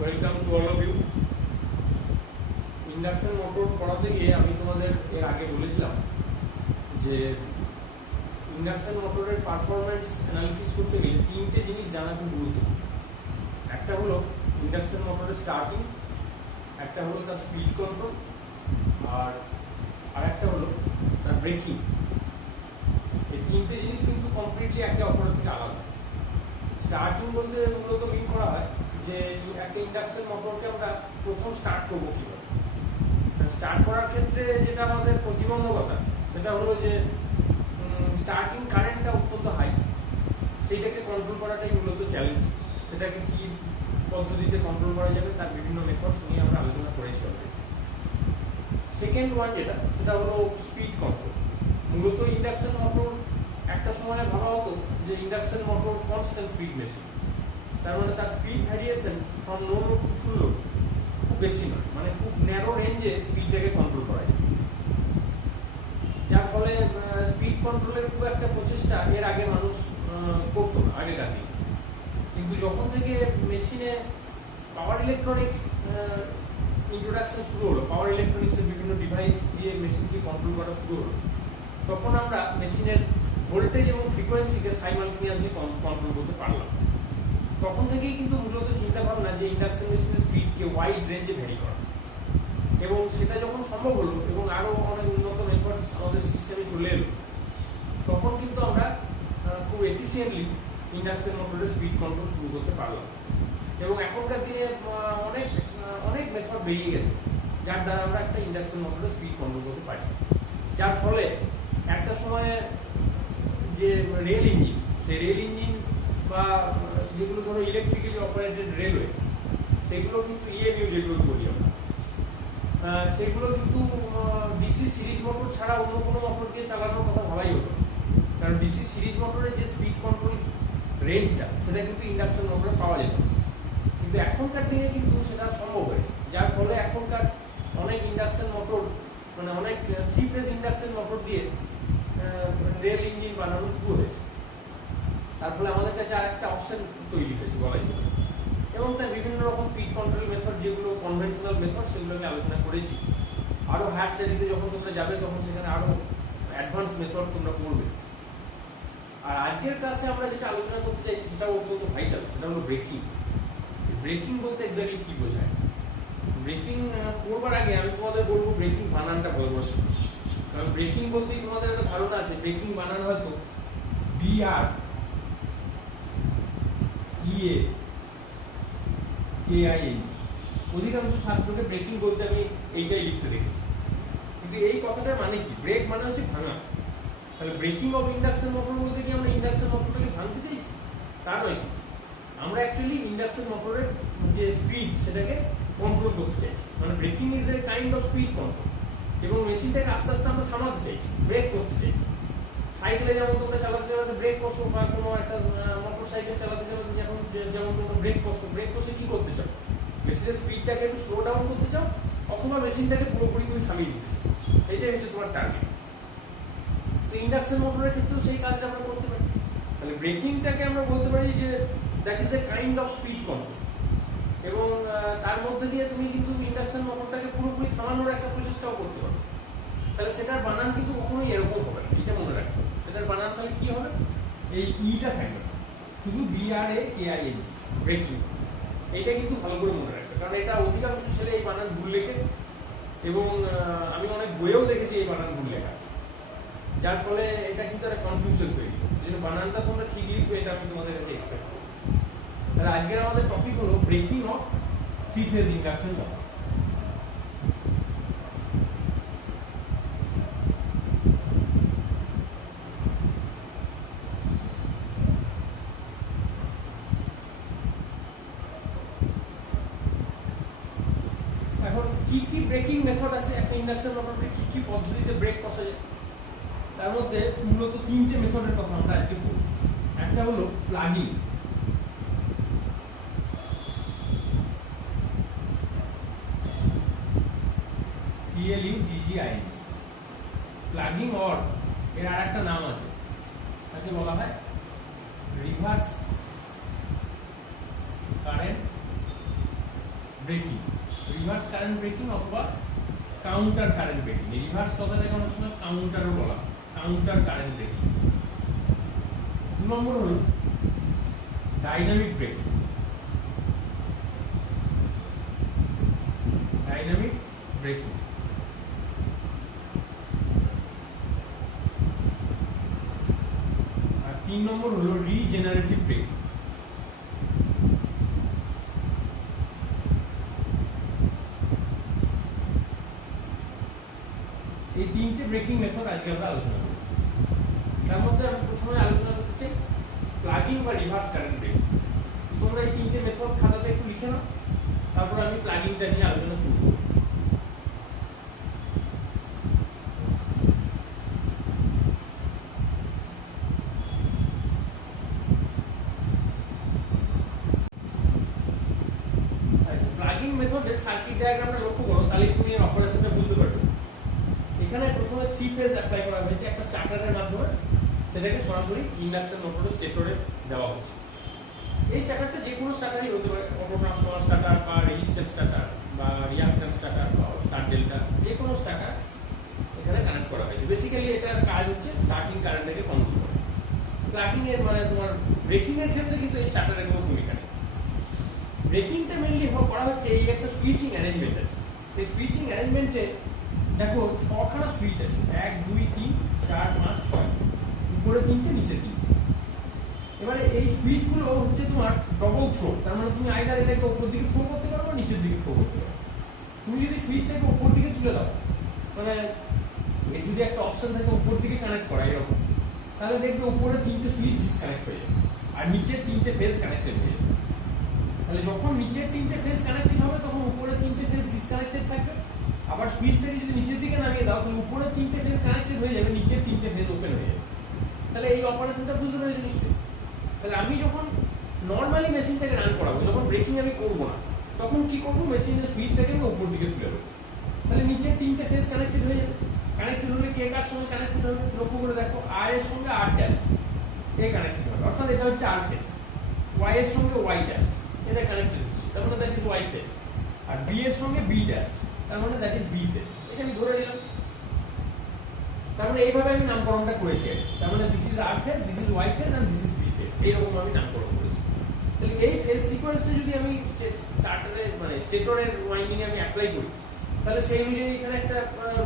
Welcome to all of you. Induction motor পড়াতে গিয়ে আমি তোমাদের এর আগে বলেছিলাম যে ইন্ডাকশন মোটরের পারফরমেন্স অ্যানালিসিস করতে গেলে তিনটে জিনিস জানা খুব গুরুত্বপূর্ণ। একটা হলো ইন্ডাকশন মোটরের স্টার্টিং, একটা হলো তার স্পিড কন্ট্রোল, আর একটা হলো তার ব্রেকিং। এই তিনটে জিনিস কিন্তু কমপ্লিটলি একে অপরের থেকে আলাদা। স্টার্টিং বলতে মূলত মিন করা হয় যে একটা ইন্ডাকশন মোটরকে আমরা প্রথম স্টার্ট করবো কীভাবে। স্টার্ট করার ক্ষেত্রে যেটা আমাদের প্রতিবন্ধকতা সেটা হলো যে স্টার্টিং কারেন্টটা অত্যন্ত হাই, সেইটাকে কন্ট্রোল করাটাই মূলত চ্যালেঞ্জ। সেটাকে কি পদ্ধতিতে কন্ট্রোল করা যাবে তার বিভিন্ন মেথডস নিয়ে আমরা আলোচনা করেছি অলরেডি। সেকেন্ড ওয়ান সেটা হলো স্পিড কন্ট্রোল। মূলত ইন্ডাকশন মোটর একটা সময় ভাবা হতো যে induction motor constant speed machine, তার মানে তার speed variation from no load to full load খুব বেশি নয়, মানে খুব ন্যারো রেঞ্জে স্পিডটাকে কন্ট্রোল করা যায়, যার ফলে স্পিড কন্ট্রোলের খুব একটা প্রচেষ্টা এর আগে মানুষ করতো না আগেকার দিনে। কিন্তু যখন থেকে মেশিনে পাওয়ার ইলেকট্রনিক ইন্ট্রোডাকশন শুরু হলো, পাওয়ার ইলেকট্রনিক্সের বিভিন্ন ডিভাইস দিয়ে মেশিনকে কন্ট্রোল করা শুরু হলো, তখন আমরা মেশিনের ভোল্টেজ এবং ফ্রিকোয়েন্সিকে সাইমালটেনিয়াসলি কন্ট্রোল করতে পারলাম। তখন থেকেই কিন্তু মূলত চিন্তা ভাবনা যে ইন্ডাকশন মেশিনের স্পিডকে ওয়াইড রেঞ্জে ভ্যারি করা, এবং সেটা যখন সম্ভব হলো এবং আরও অনেক উন্নত মেথড আমাদের সিস্টেমে চলে এলো, তখন কিন্তু আমরা খুব এফিসিয়েন্টলি ইন্ডাকশন মোটরের স্পিড কন্ট্রোল শুরু করতে পারলাম। এবং এখনকার দিনে অনেক অনেক মেথড বেরিয়ে গেছে যার দ্বারা আমরা একটা ইন্ডাকশন মোটরের স্পিড কন্ট্রোল করতে পারি, যার ফলে একটা সময়ে যে রেল ইঞ্জিন, সেই রেল ইঞ্জিন বা যেগুলো ধরো ইলেকট্রিক্যালি অপারেটেড রেলওয়ে, সেগুলো কিন্তু ইএমইউ যেগুলো বলি আমরা, সেগুলো কিন্তু ডিসি সিরিজ মোটর ছাড়া অন্য কোনো মোটর দিয়ে চালানোর কথা ভাবাই হতো, কারণ ডিসি সিরিজ মোটরের যে স্পিড কন্ট্রোল রেঞ্জটা সেটা কিন্তু ইন্ডাকশন মোটরে পাওয়া যেত। কিন্তু এখনকার দিনে কিন্তু সেটা সম্ভব হয়েছে, যার ফলে এখনকার অনেক ইন্ডাকশন মোটর, মানে অনেক 3 ফেজ ইন্ডাকশন মোটর দিয়ে রেল ইঞ্জিন বানানো শুরু হয়েছে। তার ফলে আমাদের কাছে আর একটা অপশন তৈরি হয়েছে বলাই যায়। এবং তার বিভিন্ন রকম স্পিড কন্ট্রোল মেথড, যেগুলো কনভেনশনাল মেথড, সেগুলো আমি আলোচনা করেছি। আরও হায়ার স্টাডিতে যখন তোমরা যাবে তখন সেখানে আরও অ্যাডভান্স মেথড তোমরা করবে। আর আজকের ক্লাসে আমরা যেটা আলোচনা করতে চাইছি সেটা অত্যন্ত ভাইটাল, সেটা হলো ব্রেকিং। ব্রেকিং বলতে এক্স্যাক্টলি কি বোঝায়? ব্রেকিং করবার আগে আমি তোমাদের বলবো ব্রেকিং বানানটা বলবো, কারণ ব্রেকিং বলতেই তোমাদের একটা ধারণা আছে ব্রেকিং বানান হয়তো BREAKING। অধিকাংশ ছাত্রকে ব্রেকিং বলতে আমি এইটাই লিখতে দেখেছি, কিন্তু এই কথাটার মানে কি? ব্রেক মানে হচ্ছে ভাঙা। তাহলে ব্রেকিং অফ ইন্ডাকশন মোটর বলতে কি আমরা ইন্ডাকশন মোটরটাকে ভাঙতে চাইছি? তা নয়, আমরা অ্যাকচুয়ালি ইন্ডাকশন মোটরের যে স্পিড সেটাকে কন্ট্রোল করতে চাইছি, মানে breaking is a kind of speed control. এবং মেশিনটাকে আস্তে আস্তে আমরা থামাতে চাইছি, ব্রেক করতে চাইছি। সাইকেলে যেমন তোমরা চালাতে চালাতে ব্রেক কষো, বা কোনো একটা মোটর সাইকেল চালাতে চালাতে যেমন তোমরা ব্রেক কষে কি করতে চাও? মেশিনের স্পিডটাকে একটু স্লো ডাউন করতে চাও, অথবা মেশিনটাকে পুরোপুরি তুমি থামিয়ে দিতে চাও। এটাই হচ্ছে তোমার টার্গেট। তো ইন্ডাকশন মোটরের ক্ষেত্রেও সেই কাজটা আমরা করতে পারি। তাহলে ব্রেকিংটাকে আমরা বলতে পারি যে that is a kind of speed control, এবং তার মধ্যে দিয়ে তুমি কিন্তু ইন্ডাকশন মোটরটাকে পুরোপুরি থামানোর একটা প্রচেষ্টাও করতে পারো। তাহলে সেটার বানান কিন্তু কখনোই এরকম হবে না, এটা মনে রাখতে হবে। সেটার বানান তাহলে কি হবে? এই ইটা থাকবে না, শুধু BREAKING, ব্রেকিং। এটা কিন্তু ভালো করে মনে রাখবে, কারণ এটা অধিকাংশ ছেলে এই বানান ভুল লেখে, এবং আমি অনেক বইয়েও দেখেছি এই বানান ভুল লেখা আছে, যার ফলে এটা কিন্তু একটা কনফিউশন তৈরি করে। যে বানানটা তোমরা ঠিক লিখবে, এটা আমি তোমাদের কাছে এক্সপেক্ট করি। তাহলে আজকের আমাদের টপিক হলো breaking of 3 phase induction motor. এখন কি কি ব্রেকিং মেথড আছে একটা ইন্ডাকশন মোটরকে, কি কি পদ্ধতিতে ব্রেক কষা যায়? তার মধ্যে মূলত 3টে মেথডের কথা আমরা আজকে বলব। একটা হলো প্লাগিং, PLUGGING। প্লাগিং, অর এর আর একটা নাম আছে, তাকে বলা হয় reverse current braking, reverse current braking অথবা কাউন্টার কারেন্ট ব্রেকিং। এই রিভার্স কথাটাকে অনেক সময় কাউন্টারও বলা, কাউন্টার কারেন্ট ব্রেকিং। 2 নম্বর হলো ডাইনামিক ব্রেকিং। Dynamic braking. আর 3 নম্বর হলো রিজেনারেটিভ ব্রেকিং। এই 3টে ব্রেকিং মেথড আজকে আমরা আলোচনা করব। তার মধ্যে আমি প্রথমে আলোচনা করতে চাই প্লাগিং বা রিভার্স কারেন্ট ব্রেকিং। তোমরা এই 3টে মেথড খাতাতে একটু লিখে নাও, তারপর আমি প্লাগিংটা নিয়ে আলোচনা শুরু করব। প্লাগিং মেথডের সার্কিট ডায়াগ্রামটা লক্ষ্য করো, তাহলে তুমি এর অপারেশনটা বুঝতে পারবে। এখানে প্রথমে 3 ফেজ অ্যাপ্লাই করা হয়েছে একটা স্টার্টারের মাধ্যমে, সেটাকে সরাসরি ইন্ডাকশন মোটরে স্টেটরে দেওয়া হচ্ছে। এই স্টার্টারটা যে কোনো স্টার্টারই হতে পারে, অটো ট্রান্সফরমার স্টার্টার বা রেজিস্ট্যান্স স্টার্টার বা রিঅ্যাক্ট্যান্স স্টার্টার বা স্টার ডেল্টা, যে কোনো স্টার্টার এখানে কানেক্ট করা হয়েছে। বেসিক্যালি এটার কাজ হচ্ছে স্টার্টিং কারেন্টটাকে কন্ট্রোল করা। প্লাগিং এর মানে তোমার ব্রেকিং এর ক্ষেত্রে কিন্তু এই স্টার্টারের কোনো ভূমিকা নেই। ব্রেকিংটা মেইনলি করা হচ্ছে এই একটা সুইচিং অ্যারেঞ্জমেন্ট আছে। সেই সুইচিং অ্যারেঞ্জমেন্টে দেখো 6খানা সুইচ আছে, 1 2 3 4 5 6, উপরে 3টে নিচে 3। এবারে এই সুইচগুলো হচ্ছে তোমার ডবল থ্রো, তার মানে তুমি আইদার এটাকে উপর দিকে থ্রো করতে পারো নিচের দিকে থ্রো করতে পারো। তুমি যদি সুইচটাকে উপর দিকে তুলে দাও, মানে যদি একটা অপশন থাকে উপর দিকে কানেক্ট করা এরকম, তাহলে দেখবে উপরে 3টে সুইচ ডিসকানেক্ট হয়ে যাবে আর নিচের 3টে ফেজ কানেক্টেড হয়ে যাবে। তাহলে যখন নিচের 3টে ফেজ কানেক্টেড হবে তখন উপরে 3টে ফেজ ডিসকানেক্টেড থাকবে। আবার সুইচটাকে যদি নিচের দিকে নামিয়ে দাও তাহলে উপরে 3টে ফেজ কানেক্টেড হয়ে যাবে, নিচের 3টে ফেজ ওপেন হয়ে যাবে। তাহলে এই অপারেশনটা বুঝতে পেরেছি নিশ্চয়ই। তাহলে আমি যখন নর্মালি মেশিনটাকে রান করাবো, যখন ব্রেকিং আমি করবো না, তখন কি করবো, মেশিনের সুইচটাকে আমি উপর দিকে তুলে দেবো। তাহলে নিচের 3টে ফেজ কানেক্টেড হয়ে যাবে। কানেক্টেড হলে কে কার সঙ্গে কানেক্টেড হবে লক্ষ্য করে দেখো, আর এর সঙ্গে আর ড্যাশ এ কানেক্টেড হবে, অর্থাৎ এটা হচ্ছে আর ফেজ। ওয়াই এর সঙ্গে ওয়াই ড্যাশ এটা কানেক্টেড হচ্ছে, তার মানে দ্যাট ইজ ওয়াই ফেজ। আর বি এর সঙ্গে বি ড্যাশ, তার মানে দ্যাট ইজ বি ফেজ। এটা আমি ধরে নিলাম। তার মানে এইভাবে আমি নামকরণটা করেছি। তার মানে this is R phase, this is Y phase and this is B phase, এইরকম আমি নামকরণ করেছি। তাহলে এই ফেজ সিকোয়েন্সটা যদি আমি স্টার্টারে মানে স্টেটরের ওয়াইন্ডিং এ আমি অ্যাপ্লাই করি, তাহলে সেই অনুযায়ী এখানে একটা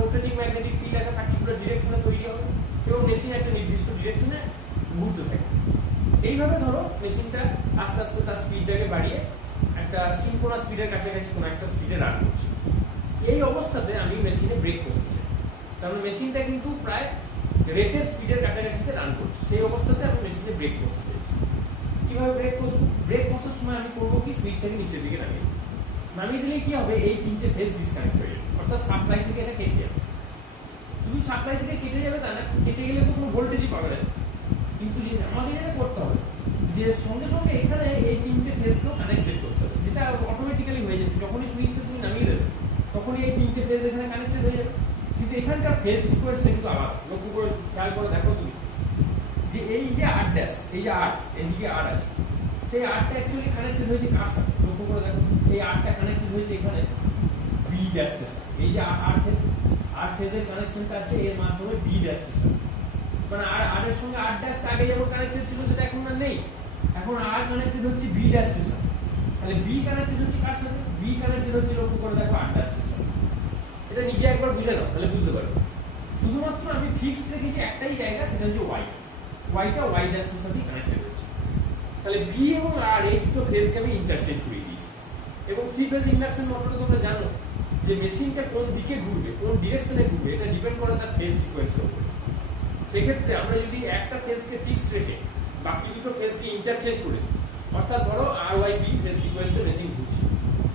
রোটেটিং ম্যাগনেটিক ফিল্ড একটা পার্টিকুলার ডিরেকশনে তৈরি হবে এবং মেশিন একটা নির্দিষ্ট ডিরেকশনে ঘুরতে থাকে। এইভাবে ধরো মেশিনটা আস্তে আস্তে তার স্পিডটাকে বাড়িয়ে একটা সিনক্রোনাস স্পিডের কাছাকাছি কোনো একটা স্পিডে রান করছে। এই অবস্থাতে আমি মেশিনে ব্রেক করতে চাই, কারণ মেশিনটা কিন্তু প্রায় রেটেড স্পিডের কাছাকাছিতে রান করছে। সেই অবস্থাতে আমি মেশিনে ব্রেক করতে চাইছি। কিভাবে ব্রেক করবো? ব্রেক করার সময় আমি করবো কি, সুইচটাকে নিচের দিকে নামিয়ে দিলে কি হবে, এই 3টে ফেজ ডিসকানেক্ট হয়ে যাবে, অর্থাৎ সাপ্লাই থেকে এটা কেটে যাবে। শুধু সাপ্লাই থেকে কেটে যাবে তা না, কেটে গেলে তো কোনো ভোল্টেজই পাবে না। কিন্তু আমাকে যেটা করতে হবে যে সঙ্গে সঙ্গে এখানে এই 3টে ফেজকেও কানেক্টেড করতে হবে, যেটা অটোমেটিক্যালি হয়ে যাবে। যখনই সুইচটা তুমি নামিয়ে দেবে তখনই এই 3টে ফেজ এখানে কানেক্টেড হয়ে যাবে। কিন্তু এখানকার ফেজ সিকোয়েন্সটা কিন্তু আলাদা। লক্ষ্য করে খেয়াল করে দেখো তুমি যে এই যে আর ড্যাশ, এই যে আর এদিকে আর আছে, সেই আরটা অ্যাকচুয়ালি কানেক্টেড হয়েছে কার সাথে? লক্ষ্য করে দেখো, এই আরটা কানেক্টেড হয়েছে এখানে বি ড্যাশের সাথে। এই যে আর ফেজের কানেকশনটা আছে এর মাধ্যমে বি ড্যাশের সাথে। মানে আর এর সঙ্গে আর ড্যাশটা আগে যেমন কানেক্টেড ছিল সেটা এখন আর নেই, এখন আর কানেক্টেড হচ্ছে বি ড্যাশের সাথে। তাহলে বি কানেক্টেড হচ্ছে কার সাথে? বি কানেক্টেড হচ্ছে লক্ষ্য করে দেখো আর ড্যাশের সাথে। এটা নিজে একবার বুঝে নাও, তাহলে বুঝতে পারবে। শুধুমাত্র আমি ফিক্সড রেখেছি একটাই জায়গা, সেটা হচ্ছে ওয়াইটা ওয়াই ড্যাশের সাথে কানেক্টেড হচ্ছে। তাহলে বি এবং আর এই দুটো ফেজকে আমি ইন্টারচেঞ্জ করে দিয়েছি। এবং 3 ফেজ ইন্ডাকশন মোটরে তোমরা জানো যে মেশিনটা কোন দিকে ঘুরবে, কোন ডিরেকশনে ঘুরবে, এটা ডিপেন্ড করে তার ফেজ সিকোয়েন্সের উপর। সেক্ষেত্রে আমরা যদি একটা ফেজকে ফিক্সড রেখে বাকি দুটো ফেজকে ইন্টারচেঞ্জ করে, অর্থাৎ ধরো আর ওয়াই বি ফেজ সিকোয়েন্সে মেশিন ঘুরছে,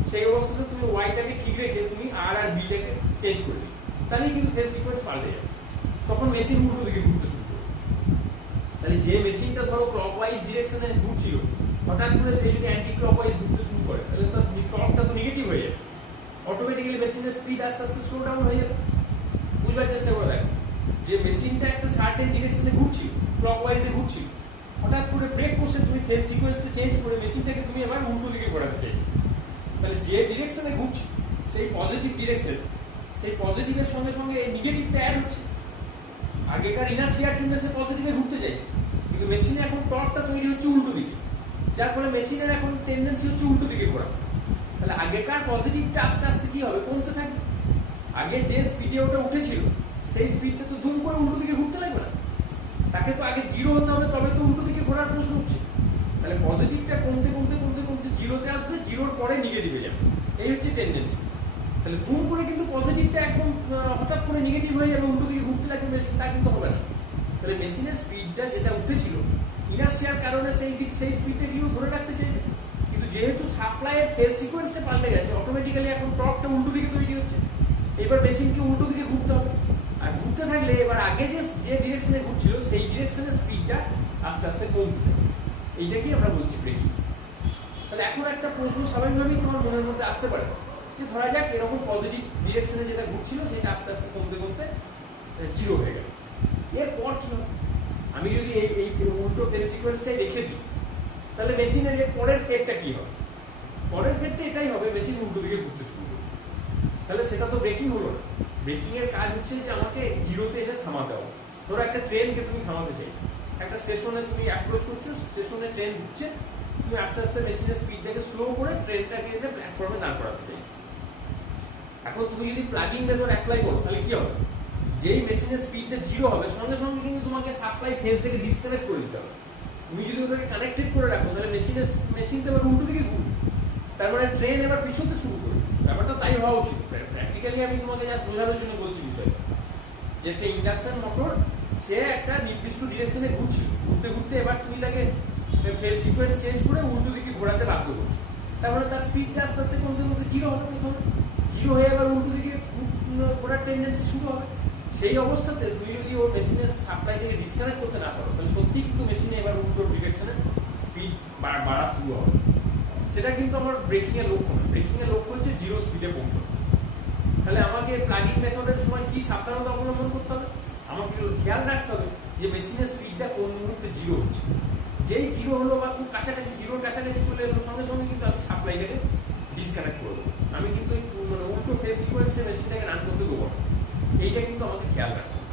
সেই অবস্থাতে তুমি ওয়াইটাকে ঠিক রেখে তুমি আর বিটাকে চেঞ্জ করে দিই, তাহলেই কিন্তু ফেজ সিকোয়েন্স পাল্টে যাবে। তখন মেশিন উল্টো দিকে ঘুরতে শুরু করবে। তাহলে যে মেশিনটা ধরো ক্লকওয়াইজ ডিরেকশনে ঘুরছিল, হঠাৎ করে সে যদি অ্যান্টি ক্লকওয়াইজ ঘুরতে শুরু করে, তাহলে তার টর্কটা তো নেগেটিভ হয়ে যাবে। অটোমেটিক্যালি মেশিনের স্পিড আস্তে আস্তে স্লো ডাউন হয়ে যাবে। বুঝবার চেষ্টা করে দেখো, যে মেশিনটা একটা সার্টেন ডিরেকশনে ঘুরছিল, ক্লকওয়াইজে ঘুরছিল, হঠাৎ করে ব্রেক করছে, তুমি ফেজ সিকোয়েন্সটা চেঞ্জ করে মেশিনটাকে তুমি এবার উল্টো দিকে ঘোরাতে চাইছো, তাহলে যে ডিরেকশনে ঘুরছে সেই পজিটিভ ডিরেকশন, সেই পজিটিভের সঙ্গে সঙ্গে নেগেটিভটা অ্যাড হচ্ছে। আগেকার ইনার্সিয়ার জন্য সে পজিটিভে ঘুরতে চাইছে, কিন্তু মেশিনে এখন টর্কটা তৈরি হচ্ছে উল্টো দিকে, যার ফলে মেশিনের এখন টেন্ডেন্সি হচ্ছে উল্টো দিকে ঘোরা। তাহলে আগেকার পজিটিভটা আস্তে আস্তে কি হবে, কমতে থাকবে। আগে যে স্পিডে ওটা উঠেছিল সেই স্পিডটা তো ধুম করে উল্টো দিকে ঘুরতে লাগবে না, তাকে তো আগে জিরো হতে হবে, তবে তো উল্টো দিকে ঘোরার প্রশ্ন উঠছে। তাহলে পজিটিভটা কমতে কমতে কমতে কমতে জিরোতে আসবে, জিরোর পরে নেগেটিভে যাবে, এই হচ্ছে টেন্ডেন্সি। তাহলে ধুম করে কিন্তু পজিটিভটা একদম হঠাৎ করে নেগেটিভ হয়ে যাবে, উল্টো দিকে ঘুরতে লাগবে মেশিন, তা কিন্তু হবে না। তাহলে মেশিনের স্পিডটা যেটা উঠেছিল ইনার্সিয়ার কারণে সেই স্পিডটা কেউ ধরে রাখতে চাইবে, কিন্তু যেহেতু সাপ্লাইয়ের ফেজ সিকোয়েন্সটা পাল্টে গেছে, অটোমেটিক্যালি এখন টর্কটা উল্টো দিকে তৈরি হচ্ছে। এবার মেশিনকে উল্টো দিকে ঘুরতে হবে, আর ঘুরতে থাকলে এবার আগে যে ডিরেকশনে ঘুরছিল সেই ডিরেকশনের স্পিডটা আস্তে আস্তে কমতে থাকবে। এইটাকেই আমরা বলছি ব্রেকিং। তাহলে এখন একটা প্রশ্ন স্বাভাবিকভাবেই তোমার মনের মধ্যে আসতে পারে যে ধরা যাক এরকম পজিটিভ ডিরেকশনে যেটা ঘুরছিল সেটা আস্তে আস্তে কমতে কমতে জিরো হয়ে গেল, এরপর কি হবে? আমি যদি এই উল্টো ফেজ সিকোয়েন্সটাই রেখে দিই, তাহলে মেশিনের এর পরের ফেটটা কি হবে? পরের ফেটটা এটাই হবে, মেশিন উল্টো দিকে ঘুরতে শুরু করবে। তাহলে সেটা তো ব্রেকিং হলো না। ব্রেকিং এর কাজ হচ্ছে যে আমাকে জিরোতে এনে থামাতে হবে। ধরো একটা ট্রেনকে তুমি থামাতে চাইছো, একটা স্টেশনে তুমি অ্যাপ্রোচ করছো, স্টেশনে ট্রেন ঢুকছে, তুমি আস্তে আস্তে মেশিনের স্পিডটাকে স্লো করে ট্রেনটাকে এনে প্ল্যাটফর্মে দাঁড় করাতে চাইছো। এখন তুমি যদি প্লাগিং মেথড অ্যাপ্লাই করো তাহলে কি হবে? যেই মেশিনের স্পিডটা জিরো হবে সঙ্গে সঙ্গে কিন্তু তোমাকে সাপ্লাই ফেজটাকে ডিসকানেক্ট করে দিতে হবে। তুমি যদি ওটাকে কানেক্টেড করে রাখো তাহলে মেশিনটা এবার উল্টো দিকে ঘুরবে, তার মানে ট্রেন এবার পিছোতে শুরু করবে। ব্যাপারটা তাই হওয়া উচিত। প্র্যাকটিক্যালি আমি তোমাকে জাস্ট বোঝানোর জন্য বলছি বিষয়টা, যে একটা ইন্ডাকশন মোটর সে একটা নির্দিষ্ট ডিরেকশনে ঘুরছিল, ঘুরতে ঘুরতে এবার তুমি তাকে ফেজ সিকোয়েন্স চেঞ্জ করে উল্টো দিকে ঘোরাতে বাধ্য করছো। তারপরে তার স্পিডটা আস্তে আস্তে কমতে কমতে জিরো হবে, প্রথমে জিরো হয়ে এবার উল্টো দিকে ঘোরার টেন্ডেন্সি শুরু হবে। সেই অবস্থাতে তুমি যদি ওর মেশিনের সাপ্লাইটাকে ডিসকানেক্ট করতে না পারো তাহলে সত্যি কিন্তু মেশিনে এবার উল্টো ডিরেকশনে স্পিড বাড়া শুরু হবে। সেটা কিন্তু আমার ব্রেকিং এর লক্ষ্য নয়। ব্রেকিং এর লক্ষ্য হচ্ছে জিরো স্পিডে পৌঁছানো। তাহলে আমাকে প্লাগিং মেথডের সময় কি সাবধানতা অবলম্বন করতে হবে? আমাকে খেয়াল রাখতে হবে যে মেশিনের স্পিডটা কোন মুহূর্তে জিরো হচ্ছে। যেই জিরো হলো বা খুব কাছাকাছি জিরোর কাছাকাছি চলে এলো সঙ্গে সঙ্গে কিন্তু আমি সাপ্লাইটাকে ডিসকানেক্ট করবো। আমি কিন্তু উল্টো ফেজ সিকোয়েন্সে মেশিনটাকে রান করতে দেবো না। এইটা কিন্তু আমাকে খেয়াল রাখতে হবে।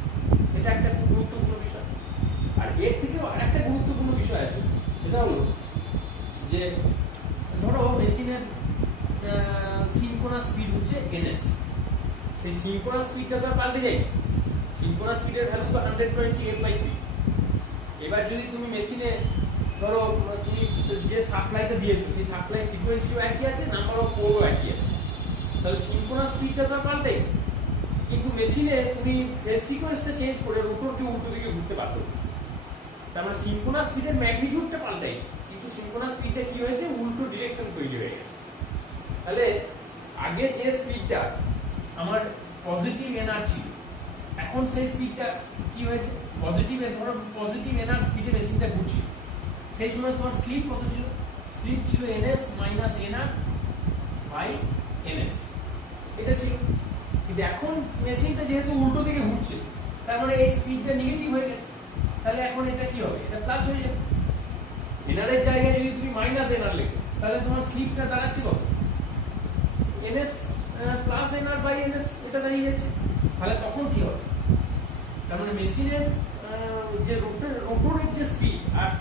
এটা একটা খুব গুরুত্বপূর্ণ বিষয়। আর এর থেকেও আরেকটা গুরুত্বপূর্ণ বিষয় আছে, সেটা হলো যে ধরো মেশিনের সিনক্রোনাস স্পিড হচ্ছে NS। সেই সিনক্রোনাস স্পিডটা তো আর পাল্টে যায়। সিনক্রোনাস স্পিডের ভ্যালু তো 128/p। এবার যদি তুমি মেশিনে ধরো তুমি যে সাপ্লাইটা দিয়েছো সেই সাপ্লাই ফ্রিকোয়েন্সিও একই আছে, নাম্বার অফ পোলও একই আছে, তাহলে সিনক্রোনাস স্পিডটা তো আর পাল্টে, কিন্তু মেশিনে তুমি ফেজ সিকোয়েন্সটা চেঞ্জ করে রোটরকে উল্টো দিকে ঘুরতে বাধ্য করছো। তার মানে সিনক্রোনাস স্পিডের ম্যাগনিটিউডটা পাল্টাই, কিন্তু সিনক্রোনাস স্পিডটা কি হয়েছে, উল্টো ডিরেকশন তৈরি হয়ে গেছে। তাহলে আগে যে স্পিডটা আমার পজিটিভ এনার ছিল, এখন সেই স্পিডটা কি হয়েছে, পজিটিভ ধরো পজিটিভ এনার স্পিডে মেশিনটা ঘুরছে। সেই সময় তোমার স্লিপ কত ছিল? স্লিপ ছিল NS minus NR by NS, এটা ছিল। কিন্তু এখন মেশিনটা যেহেতু উল্টো দিকে ঘুরছে তার মানে এই স্পিডটা নেগেটিভ হয়ে গেছে। তাহলে এখন এটা কি হবে, এটা প্লাস হয়ে যাবে। এনারের জায়গায় যদি তুমি মাইনাস এনার লেখো তাহলে তোমার স্লিপটা দাঁড়াচ্ছে কত, NS plus NR by NS, এটা দাঁড়িয়ে যাচ্ছে। তাহলে তখন কি হবে, তার মানে মেশিনের যে রোটরের যে স্পিড আর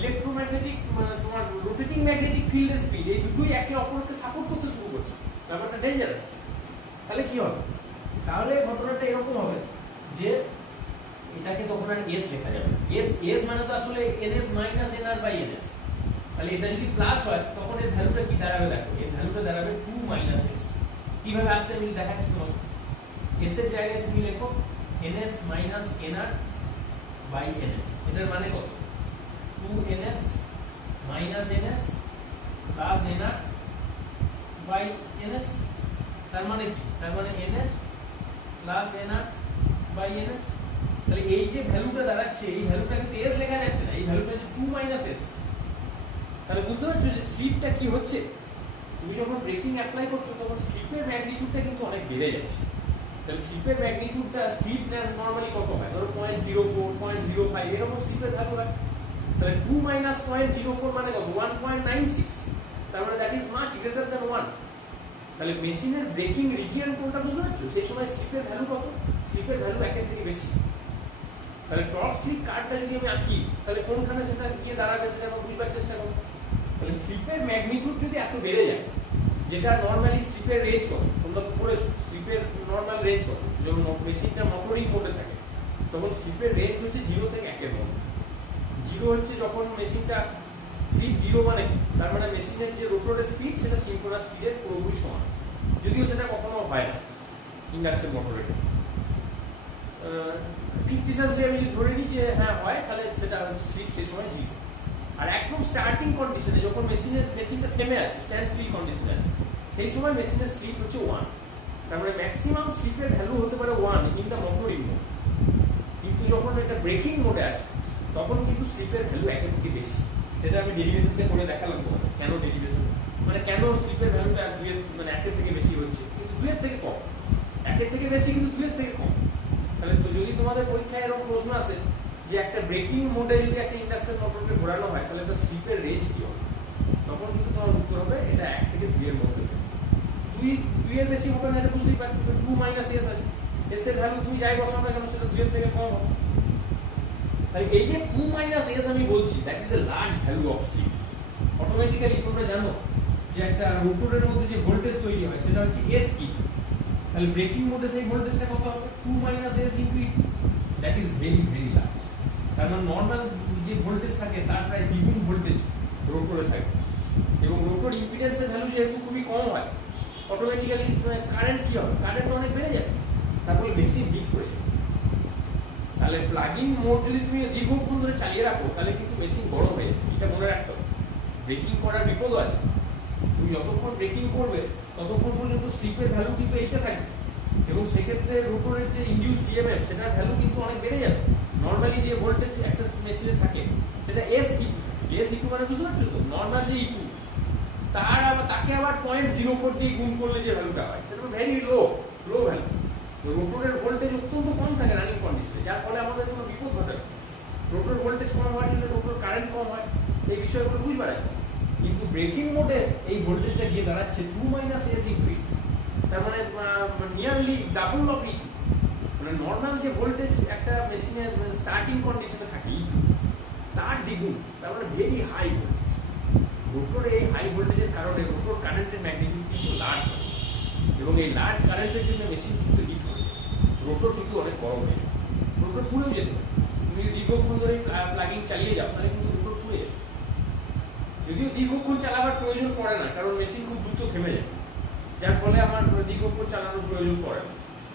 ইলেকট্রোম্যাগনেটিক তোমার রোটেটিং ম্যাগনেটিক ফিল্ডের স্পিড, এই দুটোই একে অপরকে সাপোর্ট করতে শুরু করছে। ব্যাপারটা ডেঞ্জারাস। তাহলে কি হবে, তাহলে ঘটনাটা এরকম হবে যে এটাকে তখন আর S লেখা যাবে। S মানে তো আসলে NS minus NR by NS। তাহলে এটা যদি প্লাস হয় তখন এর ভ্যালুটা কি দাঁড়াবে, দেখো এর ভ্যালুটা দাঁড়াবে 2 মাইনাস S। কিভাবে আসছে আমি দেখাচ্ছি তোমাকে। S এর জায়গায় তুমি লেখো NS minus NR by NS। এটার মানে কত, 2NS minus NS plus NR by NS। তার মানে কি, তার মানে NS plus NR by NS। তাহলে এই যে ভ্যালুটা দাঁড়াচ্ছে এই ভ্যালুটা কিন্তু S লেখা যাচ্ছে না, এই ভ্যালুটা হচ্ছে 2 মাইনাস S। তাহলে বুঝতে পারছো যে স্লিপটা কি হচ্ছে। তুমি যখন ব্রেকিং অ্যাপ্লাই করছো তখন স্লিপের ম্যাগনিটিউডটা কিন্তু অনেক বেড়ে যাচ্ছে। তাহলে স্লিপের ম্যাগনিটিউডটা স্লিপ নরমালি কত হয়, ধরো 0.04 0.05 এরকম স্লিপের ভ্যালু হয়। তাহলে 2 মাইনাস 0.04 মানে কত, 1.96। তার মানে that is much greater than 1, তাহলে মেশিনের ব্রেকিং রিজিয়ন কোনটা বুঝতে পারছো? সেই সময় স্লিপের ভ্যালু কত? স্লিপের ভ্যালু 1 থেকে বেশি। তাহলে টর্ক স্লিপ কার্ভটা যদি আমি আঁকি তাহলে কোনখানে সেটা গিয়ে দাঁড়াবে সেটা আমরা বুঝবার চেষ্টা করবো। তাহলে স্লিপের ম্যাগনিটিউড যদি এত বেড়ে যায়, যেটা নর্মালি স্লিপের রেঞ্জ কত তোমরা তো পড়েছো, স্লিপের নর্মাল রেঞ্জ কত, যখন মেশিনটা মোটরিং মোডে থাকে তখন স্লিপের রেঞ্জ হচ্ছে 0 থেকে 1 এর মধ্যে। 0 হচ্ছে যখন মেশিনটা স্লিপ 0 মানে কি, তার মানে মেশিনের যে রোটরের স্পিড সেটা সিনক্রোনাস স্পিডের পুরোপুরি সমান, যদিও সেটা কখনো হয় না ইন্ডাকশন মোটরের ক্ষেত্রে। ফিকটিসাসলি আমি যদি ধরে নিই যে হ্যাঁ হয়, তাহলে সেটা হচ্ছে স্লিপ সেই সময় 0। আর একদম স্টার্টিং কন্ডিশনে যখন মেশিনটা থেমে আছে, স্ট্যান্ড স্টিল কন্ডিশনে আছে, সেই সময় মেশিনের স্লিপ হচ্ছে 1। তার মানে ম্যাক্সিমাম স্লিপের ভ্যালু হতে পারে 1 ইন দ্য মোটরিং মোড। কিন্তু যখন এটা ব্রেকিং মোডে আছে তখন কিন্তু স্লিপের ভ্যালু 1 থেকে বেশি। সেটা আমি ডেরিভেশনটা করে দেখালাম তোমাদের, কেন ডেরিভেশন মানে কেন স্লিপের ভ্যালুটা 2 মানে 1 থেকে বেশি হচ্ছে, কিন্তু 2 থেকে কম। 1 থেকে বেশি কিন্তু 2 থেকে কম। তাহলে তো যদি তোমাদের পরীক্ষায় এরকম প্রশ্ন আসে যে একটা ব্রেকিং মোডে যদি একটা ইন্ডাকশন মোটরকে ঘোরানো হয় তাহলে তার স্লিপের রেঞ্জ কি হবে, তখন কিন্তু তোমার উত্তর হবে এটা 1 থেকে 2 এর মধ্যে। 2 এর বেশি হবে না, এটা বুঝতেই পারছো। 2 মাইনাস এস আছে, এস এর ভ্যালু তুমি যাই বসাও না কেন সেটা 2 এর থেকে কম হবে। তাই এই যে 2 মাইনাস এস আমি বলছি, that is a large value of slip. Automatically তোমরা জানো যে একটা রোটরের মধ্যে যে ভোল্টেজ তৈরি হয় সেটা হচ্ছে এস ইটু। তাহলে ব্রেকিং মোডে সেই ভোল্টেজটা কত হবে? 2 minus S into E two, that is very very large. তার মানে নর্মাল যে ভোল্টেজ থাকে তার প্রায় দ্বিগুণ ভোল্টেজ রোটরে থাকে, এবং রোটর ইম্পিডেন্সের ভ্যালু যেহেতু খুবই কম হয়, অটোমেটিক্যালি কারেন্ট কি হবে? কারেন্ট অনেক বেড়ে যাবে, তারপরে বেশি বিট করে যাবে। তাহলে প্লাগিং মোড যদি তুমি দীর্ঘক্ষণ ধরে চালিয়ে রাখো তাহলে কিন্তু মেশিন গরম হয়ে যাবে, এটা মনে রাখতে হবে। ব্রেকিং করার বিপদও আছে। তুমি যতক্ষণ ব্রেকিং করবে ততক্ষণ পর্যন্ত স্লিপের ভ্যালু কিন্তু এইটা থাকবে, এবং সেক্ষেত্রে রোটরের যে ইনডিউস ইএমএফ সেটার ভ্যালু কিন্তু অনেক বেড়ে যাবে। নর্মালি যে ভোল্টেজ একটা মেশিনে থাকে সেটা এস ইটু থাকে। এস ইটু মানে বুঝতে পারছো তো, নর্মাল যে ইটু তাকে আবার 0.04 দিয়ে গুণ করলে যে ভ্যালুটা হয় সেটা ভেরি লো ভ্যালু। রোটরের ভোল্টেজ অত্যন্ত কম থাকে রানিং কন্ডিশনে, যার ফলে আমাদের কোনো বিপদ ঘটে না। রোটর ভোল্টেজ কম হওয়ার জন্য রোটর কারেন্ট কম হয়, এই বিষয়গুলো বুঝবার আছে। কিন্তু ব্রেকিং মোডে এই ভোল্টেজটা গিয়ে দাঁড়াচ্ছে 2 মাইনাস এস ইন্টু ইটু, তার মানে নিয়ারলি ডাবল অফ ইটু। মানে নর্মাল যে ভোল্টেজ একটা মেশিনের স্টার্টিং কন্ডিশনে থাকে ইটু, তার দ্বিগুণ, তার মানে ভেরি হাই ভোল্টেজ। রোটরে এই হাই ভোল্টেজের কারণে রোটর কারেন্টের ম্যাগনিটিউড কিন্তু লার্জ হয়, এবং এই লার্জ কারেন্টের জন্য মেশিন কিন্তু হিট করে, রোটর কিন্তু অনেক গরম হয়ে যায়, রোটর পুড়েও যেতে পারে। তুমি যদি দীর্ঘক্ষণ ধরে প্লাগিং চালিয়ে যাও তাহলে কিন্তু রোটর পুড়ে যাবে। যদিও দীর্ঘক্ষণ চালাবার প্রয়োজন পড়ে না, কারণ মেশিন খুব দ্রুত থেমে যায়, যার ফলে আমার দীর্ঘক্ষণ চালানোর প্রয়োজন পড়ে না।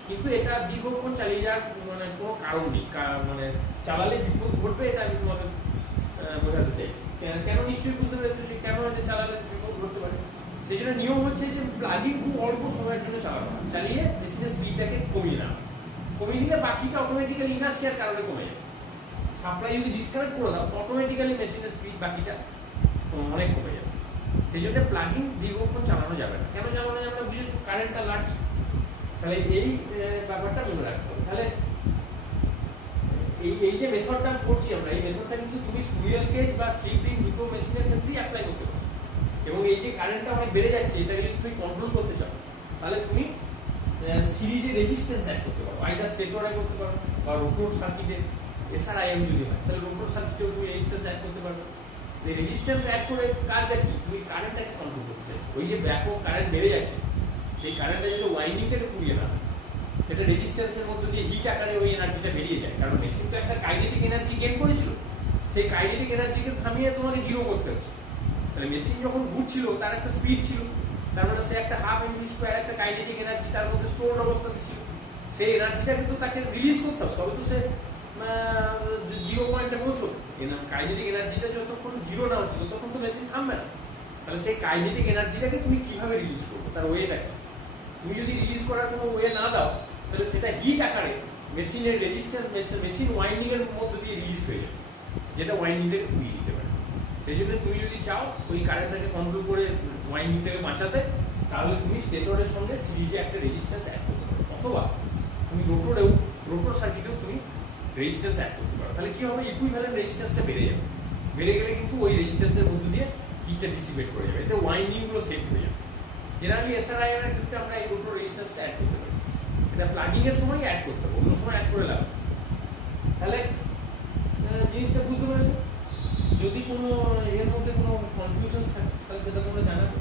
কিন্তু এটা দীর্ঘক্ষণ চালিয়ে যাওয়ার মানে কোনো কারণ নেই, মানে চালালে বিপদ ঘটবে, এটা আমি তোমাদের বোঝাতে চাইছি। কেন নিশ্চয়ই বুঝতে পেরেছি যে কেন এটা চালালে বিপদ ঘটতে পারে। সেই জন্য নিয়ম হচ্ছে যে প্লাগিং খুব অল্প সময়ের জন্য চালানো হয়, চালিয়ে মেশিনের স্পিডটাকে কমিয়ে না, কমিয়ে দিলে বাকিটা অটোমেটিক্যালি ইনার্সিয়ার কারণে কমে যাবে। সাপ্লাই যদি ডিসকানেক্ট করে দাও অটোমেটিক্যালি মেশিনের স্পিড বাকিটা অনেক কমে যাবে। সেই জন্য প্লাগিং দীর্ঘক্ষণ চালানো যাবে না। কেন চালানো যাবে না বুঝেছো? কারেন্টটা লার্জ। তাহলে এই ব্যাপারটা মনে রাখতে হবে। তাহলে এই যে মেথডটা করছি আমরা, এই মেথডটা কিন্তু তুমি স্কুইরেল কেজ বা স্লিপ রিং দুটো মেশিনের ক্ষেত্রেই অ্যাপ্লাই করতে পারো। এবং এই যে কারেন্টটা অনেক বেড়ে যাচ্ছে, এটা যদি তুমি কন্ট্রোল করতে চাও তাহলে তুমি সিরিজে রেজিস্ট্যান্স অ্যাড করতে পারো, আইদার স্টেটরে করতে পারো বা রোটর সার্কিটে এসআরআইএম যদি হয় তাহলে রোটর সার্কিটেও তুমি রেজিস্ট্যান্স অ্যাড করতে পারো। এই রেজিস্ট্যান্স অ্যাড করে কাজটা কি? তুমি কারেন্টটাকে কন্ট্রোল করতে চাইছো। ওই যে ব্যাপক কারেন্ট বেড়ে যাচ্ছে, সেই কারেন্টটা যদি ওয়াইন্ডিংটাকে পুড়িয়ে না, সেটা রেজিস্ট্যান্সের মধ্যে দিয়ে হিট আকারে ওই এনার্জিটা বেরিয়ে যায়। কারণ মেশিন তো একটা কাইনেটিক এনার্জি গেইন করেছিল, সেই কাইনেটিক এনার্জিকে থামিয়ে তোমাকে জিরো করতে হচ্ছে। তাহলে মেশিন যখন ঘুরছিল তার একটা স্পিড ছিল, তার মানে সে একটা হাফ এমভি স্কোয়ার একটা কাইনেটিক এনার্জি তার মধ্যে স্টোরড অবস্থাতে ছিল। সেই এনার্জিটা কিন্তু তাকে রিলিজ করতে হবে, তবে তো সে জিরো পয়েন্টে পৌঁছবে। কাইনেটিক এনার্জিটা যতক্ষণ জিরো না হচ্ছে ততক্ষণ তো মেশিন থামবে না। তাহলে সেই কাইনেটিক এনার্জিটাকে তুমি কিভাবে রিলিজ করবে, তার ওয়েটাকে তুমি যদি রিলিজ করার কোনো ওয়ে না দাও তাহলে সেটা হিট আকারে মেশিনের রেজিস্ট্যান্স মেশিন ওয়াইন্ডিং এর মধ্যে দিয়ে রিলিজ হয়ে যাবে, যেটা ওয়াইন্ডিংটাকে পুড়িয়ে দিতে পারে। সেই জন্য তুমি যদি চাও ওই কারেন্টটাকে কন্ট্রোল করে ওয়াইন্ডিংটাকে বাঁচাতে, তাহলে তুমি স্টেটরের সঙ্গে সিরিজে একটা রেজিস্ট্যান্স অ্যাড করতে পারো, অথবা তুমি রোটর সার্কিটেও তুমি রেজিস্ট্যান্স অ্যাড করতে পারো। তাহলে কি হবে? ইকুইভ্যালেন্ট রেজিস্ট্যান্সটা বেড়ে যাবে। বেড়ে গেলে কিন্তু ওই রেজিস্ট্যান্সের মধ্যে দিয়ে হিটটা ডিসিপেট করে যাবে, এতে ওয়াইন্ডিং গুলো সেট হয়ে যাবে। জেনারেলি এসআরআইআর এর ক্ষেত্রে আমরা এই রোটর রেজিস্ট্যান্সটা অ্যাড করতে পারি, এটা প্লাগিং এর সময় অ্যাড করতে হবে, অন্য সময় অ্যাড করে লাভ। তাহলে জিনিসটা বুঝতে পেরেছো? যদি কোনো এর মধ্যে কোনো কনফিউশনস থাকে তাহলে সেটা তোমরা জানাবে,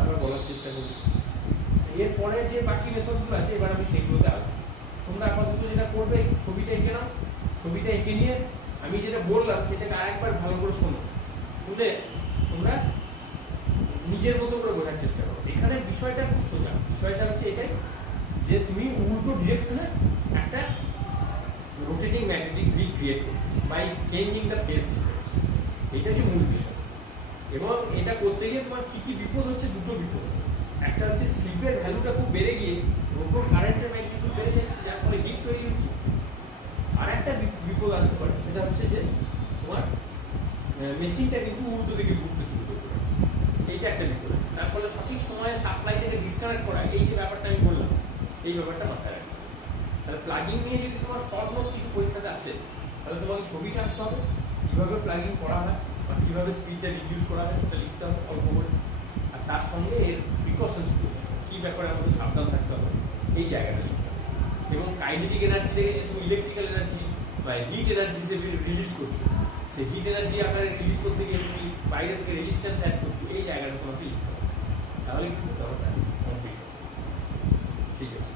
আবার বলার চেষ্টা করবে। এরপরে যে বাকি মেথডগুলো আছে এবার আমি সেগুলোতে আসবো। তোমরা আপাতত যেটা করবে ছবিটা এঁকে নাও, ছবিটা এঁকে নিয়ে আমি যেটা বললাম সেটাকে আরেকবার ভালো করে শোনো, শুনে তোমরা নিজের মতো করে বোঝার চেষ্টা করো। এখানে বিষয়টা খুব সোজা, বিষয়টা হচ্ছে এটাই যে তুমি উল্টো ডিরেকশনে একটা রোটেটিং ম্যাগনেটিক ফিল্ড ক্রিয়েট করছো by changing the phase sequence, এটা হচ্ছে মূল বিষয়। এবং এটা করতে গিয়ে তোমার কি কি বিপদ হচ্ছে, দুটো বিপদ। একটা হচ্ছে স্লিপের ভ্যালুটা খুব বেড়ে গিয়ে রোটর কারেন্টের ম্যাগনিটিউড বেড়ে যাচ্ছে, যার ফলে হিট তৈরি হচ্ছে। আর একটা বিপদ আসতে পারে, সেটা হচ্ছে যে তোমার মেশিনটা কিন্তু উল্টো দিকে ঘুরতে শুরু করতে পারে, এইটা একটা বিপদ আছে। তার ফলে সঠিক সময়ে সাপ্লাই থেকে ডিসকানেক্ট করা, এই যে ব্যাপারটা আমি বললাম, এই ব্যাপারটা মাথায় রাখতে হবে। তাহলে প্লাগিং নিয়ে যদি তোমার শর্ট নোট কিছু পরীক্ষাতে আসে, তাহলে তোমাকে ছবিটা আঁকতে হবে, কীভাবে প্লাগিং করা হয় বা কীভাবে স্পিডটা রিডিউস করা হয় সেটা লিখতে হবে অল্প করে। আর তার সঙ্গে এর প্রিকশনসগুলো কী ব্যাপারে আমাদের সাবধান থাকতে হবে এই জায়গাটা লিখতে হবে। এবং কাইনেটিক এনার্জি থেকে যে তুমি ইলেকট্রিক্যাল এনার্জি বা হিট এনার্জি হিসেবে রিলিজ করছো, সেই হিট এনার্জি আকারে রিলিজ করতে গিয়ে তুমি বাইরে থেকে রেজিস্ট্যান্স অ্যাড করছো, এই জায়গাটা তোমাকে লিখতে হবে। তাহলে কিন্তু ব্যাপারটা কমপ্লিট হবে। ঠিক আছে,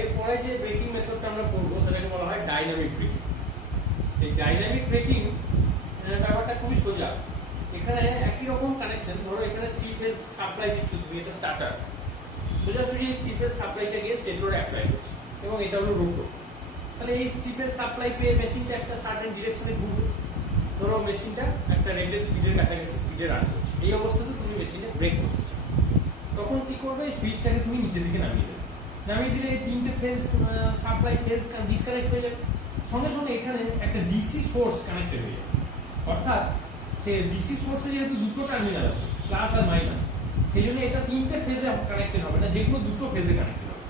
এরপরে যে ব্রেকিং মেথডটা আমরা করবো সেটাকে বলা হয় ডাইনামিক ব্রেকিং। এই ডাইনামিক ব্রেকিং ব্যাপারটা খুবই সোজা। এখানে একই রকম কানেকশন, ধরো এখানে 3 ফেজ সাপ্লাই দিচ্ছ তুমি, এটা স্টার্টার, সোজাসুজি 3 ফেজ সাপ্লাইটা গিয়ে স্টেটরে অ্যাপ্লাই করছে এবং এটা হলো রোটর। তাহলে এই 3 ফেজ সাপ্লাই পেয়ে মেশিনটা একটা সার্টেন ডিরেকশনে ঘুরবে। ধরো মেশিনটা একটা রেটেড স্পিডের কাছাকাছি স্পিডে রান করছে, এই অবস্থাতে তুমি মেশিনে ব্রেক করতে চাও, তখন কি করবে? এই সুইচটাকে তুমি নিচের দিকে নামিয়ে দেবে। নামিয়ে দিলে এই 3টে ফেজ সাপ্লাই ফেজ ডিসকানেক্ট হয়ে যাবে। সঙ্গে সঙ্গে এখানে একটা ডিসি সোর্স কানেক্টেড হয়ে যাবে, অর্থাৎ সে ডিসি সোর্সে যেহেতু দুটো টার্মিনাল আছে, প্লাস আর মাইনাস, সেই জন্য এটা 3টে ফেজে কানেক্টেড হবে না, যেগুলো দুটো ফেজে কানেক্টেড হবে।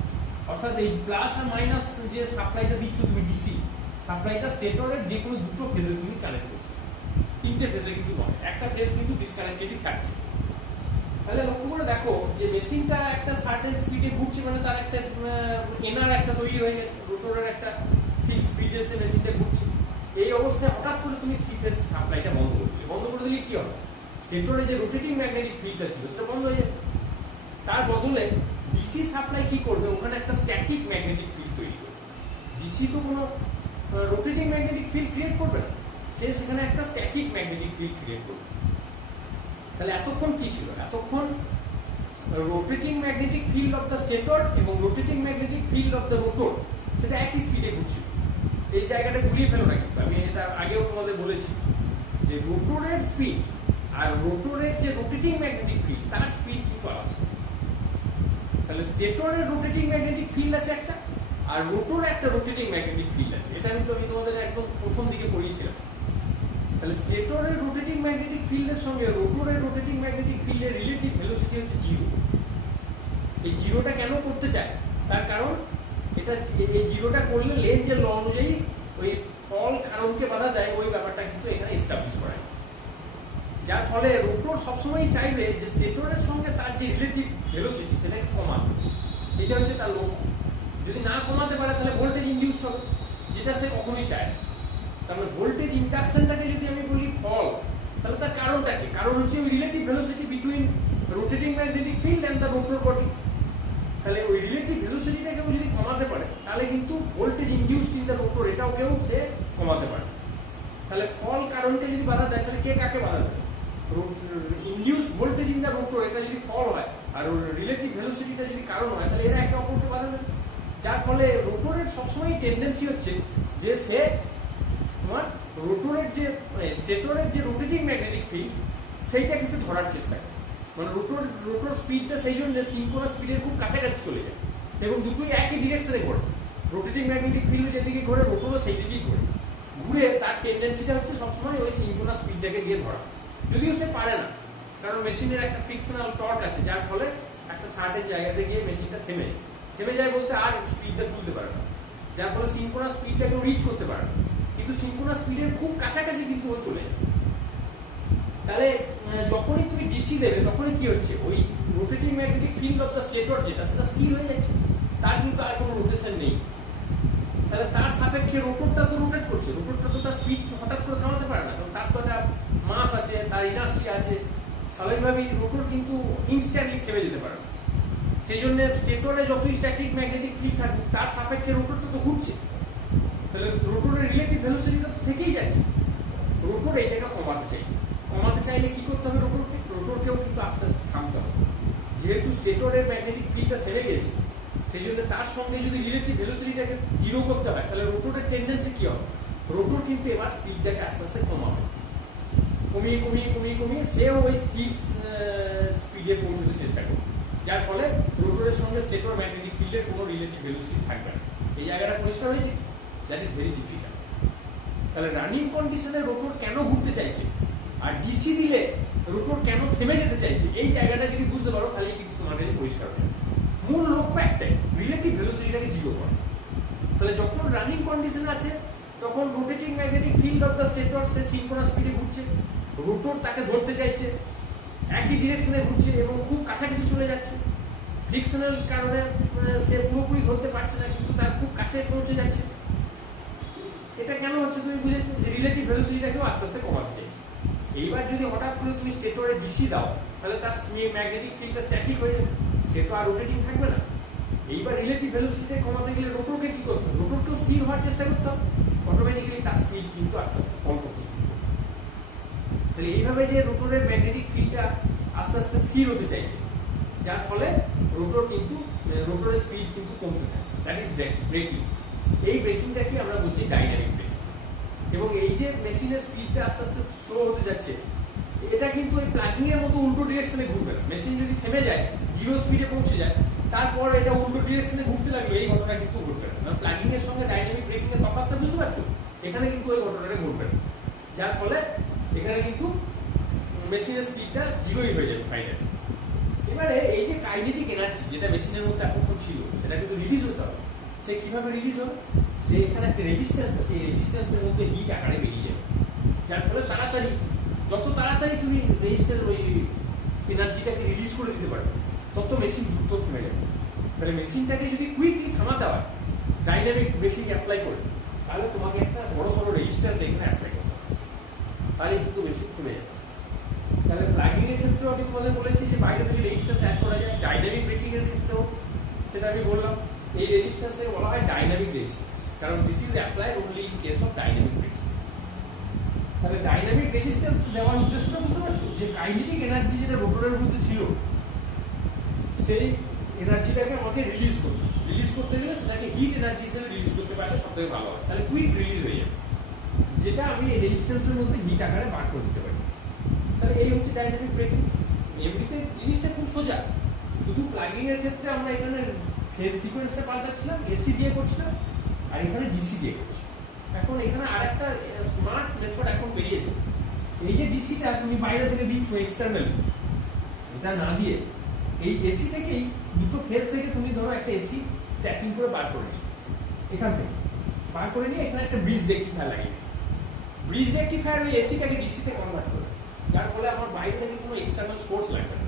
অর্থাৎ এই প্লাস আর মাইনাস যে সাপ্লাইটা দিচ্ছ তুমি ডিসি সাপ্লাইটা স্টেটরের যে কোনো দুটো ফেজে তুমি কানেক্ট করছো, 3টে ফেজে কিন্তু নয়, একটা ফেজ কিন্তু ডিসকানেক্টেডই থাকছে। তাহলে লক্ষ্য করে দেখো যে মেশিনটা একটা সার্টেন স্পিডে ঘুরছে, মানে তার একটা এনার একটা তৈরি হয়ে গেছে, রোটরের একটা ফিক্স স্পিডে সে মেশিনটা ঘুরছে। এই অবস্থায় হঠাৎ করে তুমি 3 ফেজ সাপ্লাইটা বন্ধ করে দিলে, বন্ধ করে দিলে কি হবে? স্টেটরে যে রোটেটিং ম্যাগনেটিক ফিল্ডটা ছিল সেটা বন্ধ হয়ে যাবে। তার বদলে ডিসি সাপ্লাই কি করবে? ওখানে একটা স্ট্যাটিক ম্যাগনেটিক ফিল্ড তৈরি করবে। ডিসি তো কোনো রোটেটিং ম্যাগনেটিক ফিল্ড ক্রিয়েট করবে না, সে সেখানে একটা স্ট্যাটিক ম্যাগনেটিক ফিল্ড ক্রিয়েট করবে। তাহলে এতক্ষণ কি ছিল? এতক্ষণ rotating magnetic field of the stator এবং rotating magnetic field of the rotor সেটা একই স্পিডে ঘুরছিল। এই জায়গাটা ঘুরিয়ে ফেলো না, কিন্তু আমি এটা আগেও তোমাদের বলেছি যে রোটরের স্পিড আর রোটরের যে রোটেটিং ম্যাগনেটিক ফিল্ড তার স্পিড কিন্তু আলাদা। তাহলে স্টেটরের রোটেটিং ম্যাগনেটিক ফিল্ড আছে একটা, আর রোটরে একটা রোটেটিং ম্যাগনেটিক ফিল্ড আছে, এটা কিন্তু আমি তোমাদের একদম প্রথম দিকে পড়িয়েছিলাম। তাহলে স্টেটরের রোটেটিং ম্যাগনেটিক ফিল্ডের সঙ্গে রোটরের রোটেটিং ম্যাগনেটিক ফিল্ডের রিলেটিভ ভেলোসিটি হচ্ছে 0। এই জিরোটা কেন করতে চায়? তার কারণ এটা এই জিরোটা করলে লেন্জের ল অনুযায়ী ওই ফল কারণকে বাধা দেয়, ওই ব্যাপারটা কিন্তু এখানে এস্টাবলিশ করায়। যার ফলে রোটর সবসময় চাইবে যে স্টেটরের সঙ্গে তার যে রিলেটিভ ভেলোসিটি সেটাকে কমাতে, এটা হচ্ছে তার লক্ষ্য। যদি না কমাতে পারে তাহলে ভোল্টেজ ইনডিউস হবে, যেটা সে কখনোই চায় না। তাহলে ভোল্টেজ ইন্ডাকশনটাকে যদি আমি বলি ফল, তাহলে তার কারণটা কি? কারণ হচ্ছে ওই relative velocity between rotating magnetic field and the rotor body. তাহলে ওই রিলেটিভ ভেলোসিটিটাকে যদি কমাতে পারে তাহলে কিন্তু voltage induced in the rotor এটাও কেউ সে কমাতে পারে। তাহলে ফল কারণকে যদি বাধা দেয় তাহলে কে কাকে বাধা দেবে? Induced voltage in the rotor এটা যদি ফল হয় আর রিলেটিভ ভেলোসিটিটা যদি কারণ হয় তাহলে এরা একে অপরকে বাধা দেবে। যার ফলে রোটরের সবসময় টেন্ডেন্সি হচ্ছে যে সে তোমার রোটরের যে স্টেটরের যে রোটেটিং ম্যাগনেটিক ফিল্ড সেইটাকে সে ধরার চেষ্টা করে। মানে রোটর স্পিডটা সেই জন্য সিনক্রোনাস স্পিডের খুব কাছাকাছি চলে যায় এবং দুটোই একই ডিরেকশনে ঘোরে। রোটেটিং ম্যাগনেটিক ফিল্ড যেদিকে ঘোরে রোটরও সেই দিকেই ঘোরে, ঘুরে তার টেন্ডেন্সিটা হচ্ছে সবসময় ওই সিনক্রোনাস স্পিডটাকে দিয়ে ধরা। যদিও সে পারে না, কারণ মেশিনের একটা ফ্রিকশনাল টর্ক আছে, যার ফলে একটা সার্টেন জায়গাতে গিয়ে মেশিনটা থেমে যায়। থেমে যায় বলতে আর স্পিডটা তুলতে পারে না, যার ফলে সিনক্রোনাস স্পিডটাকে রিচ করতে পারে না, কিন্তু সিনক্রোনাস স্পিডের খুব কাছাকাছি কিন্তু ও চলে যায়। তাহলে যখনই তুমি ডিসি দেবে তখনই কি হচ্ছে, ওই rotating magnetic field of the stator যেটা সেটা স্থির হয়ে যাচ্ছে, তার কিন্তু আর কোনো রোটেশন নেই। তাহলে তার সাপেক্ষে রোটরটা তো রোটেট করছে, রোটরটা তো তার স্পিড হঠাৎ করে থামাতে পারে না, কারণ তার তো একটা মাস আছে, তার ইনার্সি আছে, স্বাভাবিকভাবেই রোটর কিন্তু ইনস্ট্যান্টলি থেমে যেতে পারে না। সেই জন্য স্টেটরে যতই স্ট্যাটিক ম্যাগনেটিক ফিল্ড থাকুক তার সাপেক্ষে রোটরটা তো ঘুরছে, তাহলে রোটরের রিলেটিভ ভেলোসিটিটা তো থেকেই যাচ্ছে। রোটর এইটাকে কমাতে চাইলে কি করতে হবে, রোটরকেও কিন্তু আস্তে আস্তে থামতে হবে। যেহেতু স্টেটরের ম্যাগনেটিক ফিল্ডটা থেমে গেছে, সেই জন্য তার সঙ্গে যদি রিলেটিভ ভেলোসিটিটাকে জিরো করতে হয়, তাহলে রোটরের টেন্ডেন্সি কি হবে, রোটর কিন্তু এবার স্পিডটাকে আস্তে আস্তে কমাবে, কমিয়ে সেও ওই স্থির স্পিডে পৌঁছতে চেষ্টা করবে, যার ফলে রোটরের সঙ্গে স্টেটর ম্যাগনেটিক ফিল্ডের কোনো রিলেটিভ ভেলোসিটি থাকবে না। এই জায়গাটা পরিষ্কার হয়েছে? That is very difficult. তাহলে রানিং কন্ডিশনে রোটর কেন ঘুরতে চাইছে আর ডিসি দিলে রোটর কেন থেমে যেতে চাইছে, এই জায়গাটা যদি বুঝতে পারো তাহলে কিন্তু তোমার কাছে পরিষ্কার হবে। মূল লক্ষ্য একটাই, রিলেটিভ ভেলোসিটিটাকে জিরো করা। তাহলে যখন রানিং কন্ডিশন আছে তখন rotating magnetic field of the stator say synchronous স্পিডে ঘুরছে, রোটর তাকে ধরতে চাইছে, একই ডিরেকশনে ঘুরছে এবং খুব কাছাকাছি চলে যাচ্ছে। ফ্রিকশনাল কারণে সে পুরোপুরি ধরতে পারছে না, কিন্তু তার খুব কাছে পৌঁছে যাচ্ছে। এটা কেন হচ্ছে তুমি বুঝেছো, যে রিলেটিভ ভেলোসিটিটাকেও আস্তে আস্তে কমাতে চাইছে। এইবার যদি হঠাৎ করে তুমি স্টেটরে ডিসি দাও, তাহলে তার ম্যাগনেটিক ফিল্ডটা স্ট্যাটিক হয়ে যাবে, সে তো আর রোটেটিং থাকবে না। এইবার রিলেটিভ ভেলোসিটি কমাতে গেলে রোটরকে কি করতে হবে, রোটরকেও স্থির হওয়ার চেষ্টা করতে হবে, অটোমেটিক্যালি তার স্পিড কিন্তু আস্তে আস্তে কম করতে শুরু করবে। তাহলে এইভাবে যে রোটরের ম্যাগনেটিক ফিল্ডটা আস্তে আস্তে স্থির হতে চাইছে, যার ফলে রোটরের স্পিড কিন্তু কমতে থাকে, দ্যাট ইজ ব্রেকিং। এই ব্রেকিংটাকে আমরা বলছি ডাইনামিক ব্রেকিং। এবং এই যে মেশিনের স্পিডটা আস্তে আস্তে স্লো হতে যাচ্ছে, এটা কিন্তু ওই প্লাগিং এর মতো উল্টো ডিরেকশনে ঘুরবে না। মেশিন যদি থেমে যায়, জিরো স্পিডে পৌঁছে যায়, তারপর এটা উল্টো ডিরেকশনে ঘুরতে লাগলো, এই ঘটনা কিন্তু ঘটবে না। প্লাগিং এর সঙ্গে ডাইনামিক ব্রেকিং এর তফাৎটা বুঝতে পারছো? এখানে কিন্তু ওই ঘটনাটা ঘটবে না, যার ফলে এখানে কিন্তু মেশিনের স্পিডটা জিরোই হয়ে যাবে ফাইনালি। এবারে এই যে কাইনেটিক এনার্জি যেটা মেশিনের মধ্যে এতক্ষণ ছিল, সেটা কিন্তু রিলিজ হতে হবে। সে কিভাবে রিলিজ হবে, সে এখানে একটা রেজিস্ট্যান্স আছে, এই রেজিস্ট্যান্সের মধ্যে হিট আকারে বেরিয়ে যাবে, যার ফলে যত তাড়াতাড়ি তুমি রেজিস্ট্যান্স ওই এনার্জিটাকে রিলিজ করে দিতে পারবে, তত মেশিন দ্রুত থেমে যাবে। তাহলে মেশিনটাকে যদি কুইকলি থামাতে হয় ডাইনামিক ব্রেকিং অ্যাপ্লাই করে, তাহলে তোমাকে একটা বড় সড়ো রেজিস্ট্যান্স এখানে অ্যাপ্লাই করতে হবে, তাহলে কিন্তু মেশিন থেমে যাবে। তাহলে প্লাগিং এর ক্ষেত্রেও আমি তোমাদের বলেছি যে বাইরে থেকে রেজিস্ট্যান্স অ্যাড করা যায়, ডাইনামিক ব্রেকিং এর ক্ষেত্রেও সেটা আমি বললাম। এই রেজিস্ট্যান্সকে বলা হয় ডাইনামিক রেজিস্ট্যান্স, কারণ this is applied only in case of dynamic breaking. তাহলে ডাইনামিক রেজিস্ট্যান্স দেওয়ার উদ্দেশ্যটা বুঝতে পারছো, যে কাইনেটিক এনার্জি যেটা রোটরের মধ্যে ছিল, সেই এনার্জিটাকে আমাকে রিলিজ করতে গেলে সেটাকে হিট এনার্জি হিসেবে রিলিজ করতে পারলে সব থেকে ভালো হয়, তাহলে কুইক রিলিজ হয়ে যাবে, যেটা আমি এই রেজিস্ট্যান্সের মধ্যে হিট আকারে বার করে দিতে পারি। তাহলে এই হচ্ছে ডাইনামিক ব্রেকিং। এমনিতে জিনিসটা খুব সোজা, শুধু প্লাগিং এর ক্ষেত্রে আমরা এখানে ফেজ সিকোয়েন্সটা পাল্টাচ্ছিলাম, এসি দিয়ে করছিলাম, আর এখানে ডিসি দিয়ে করছি। এখন এখানে আরেকটা স্মার্ট মেথড এখন বেরিয়েছে, এই যে ডিসিটা তুমি বাইরে থেকে দিচ্ছ এক্সটার্নালি, এটা না দিয়ে এই এসি থেকেই দুটো ফেজ থেকে তুমি ধরো একটা এসি ট্যাপিং করে বার করে নিই, এখান থেকে বার করে নিয়ে এখানে একটা ব্রিজ রেকটিফায়ার লাগিয়ে, ব্রিজ রেকটিফায়ার ওই এসিটাকে ডিসিতে কনভার্ট করে, যার ফলে আমার বাইরে থেকে কোনো এক্সটার্নাল সোর্স লাগবে না।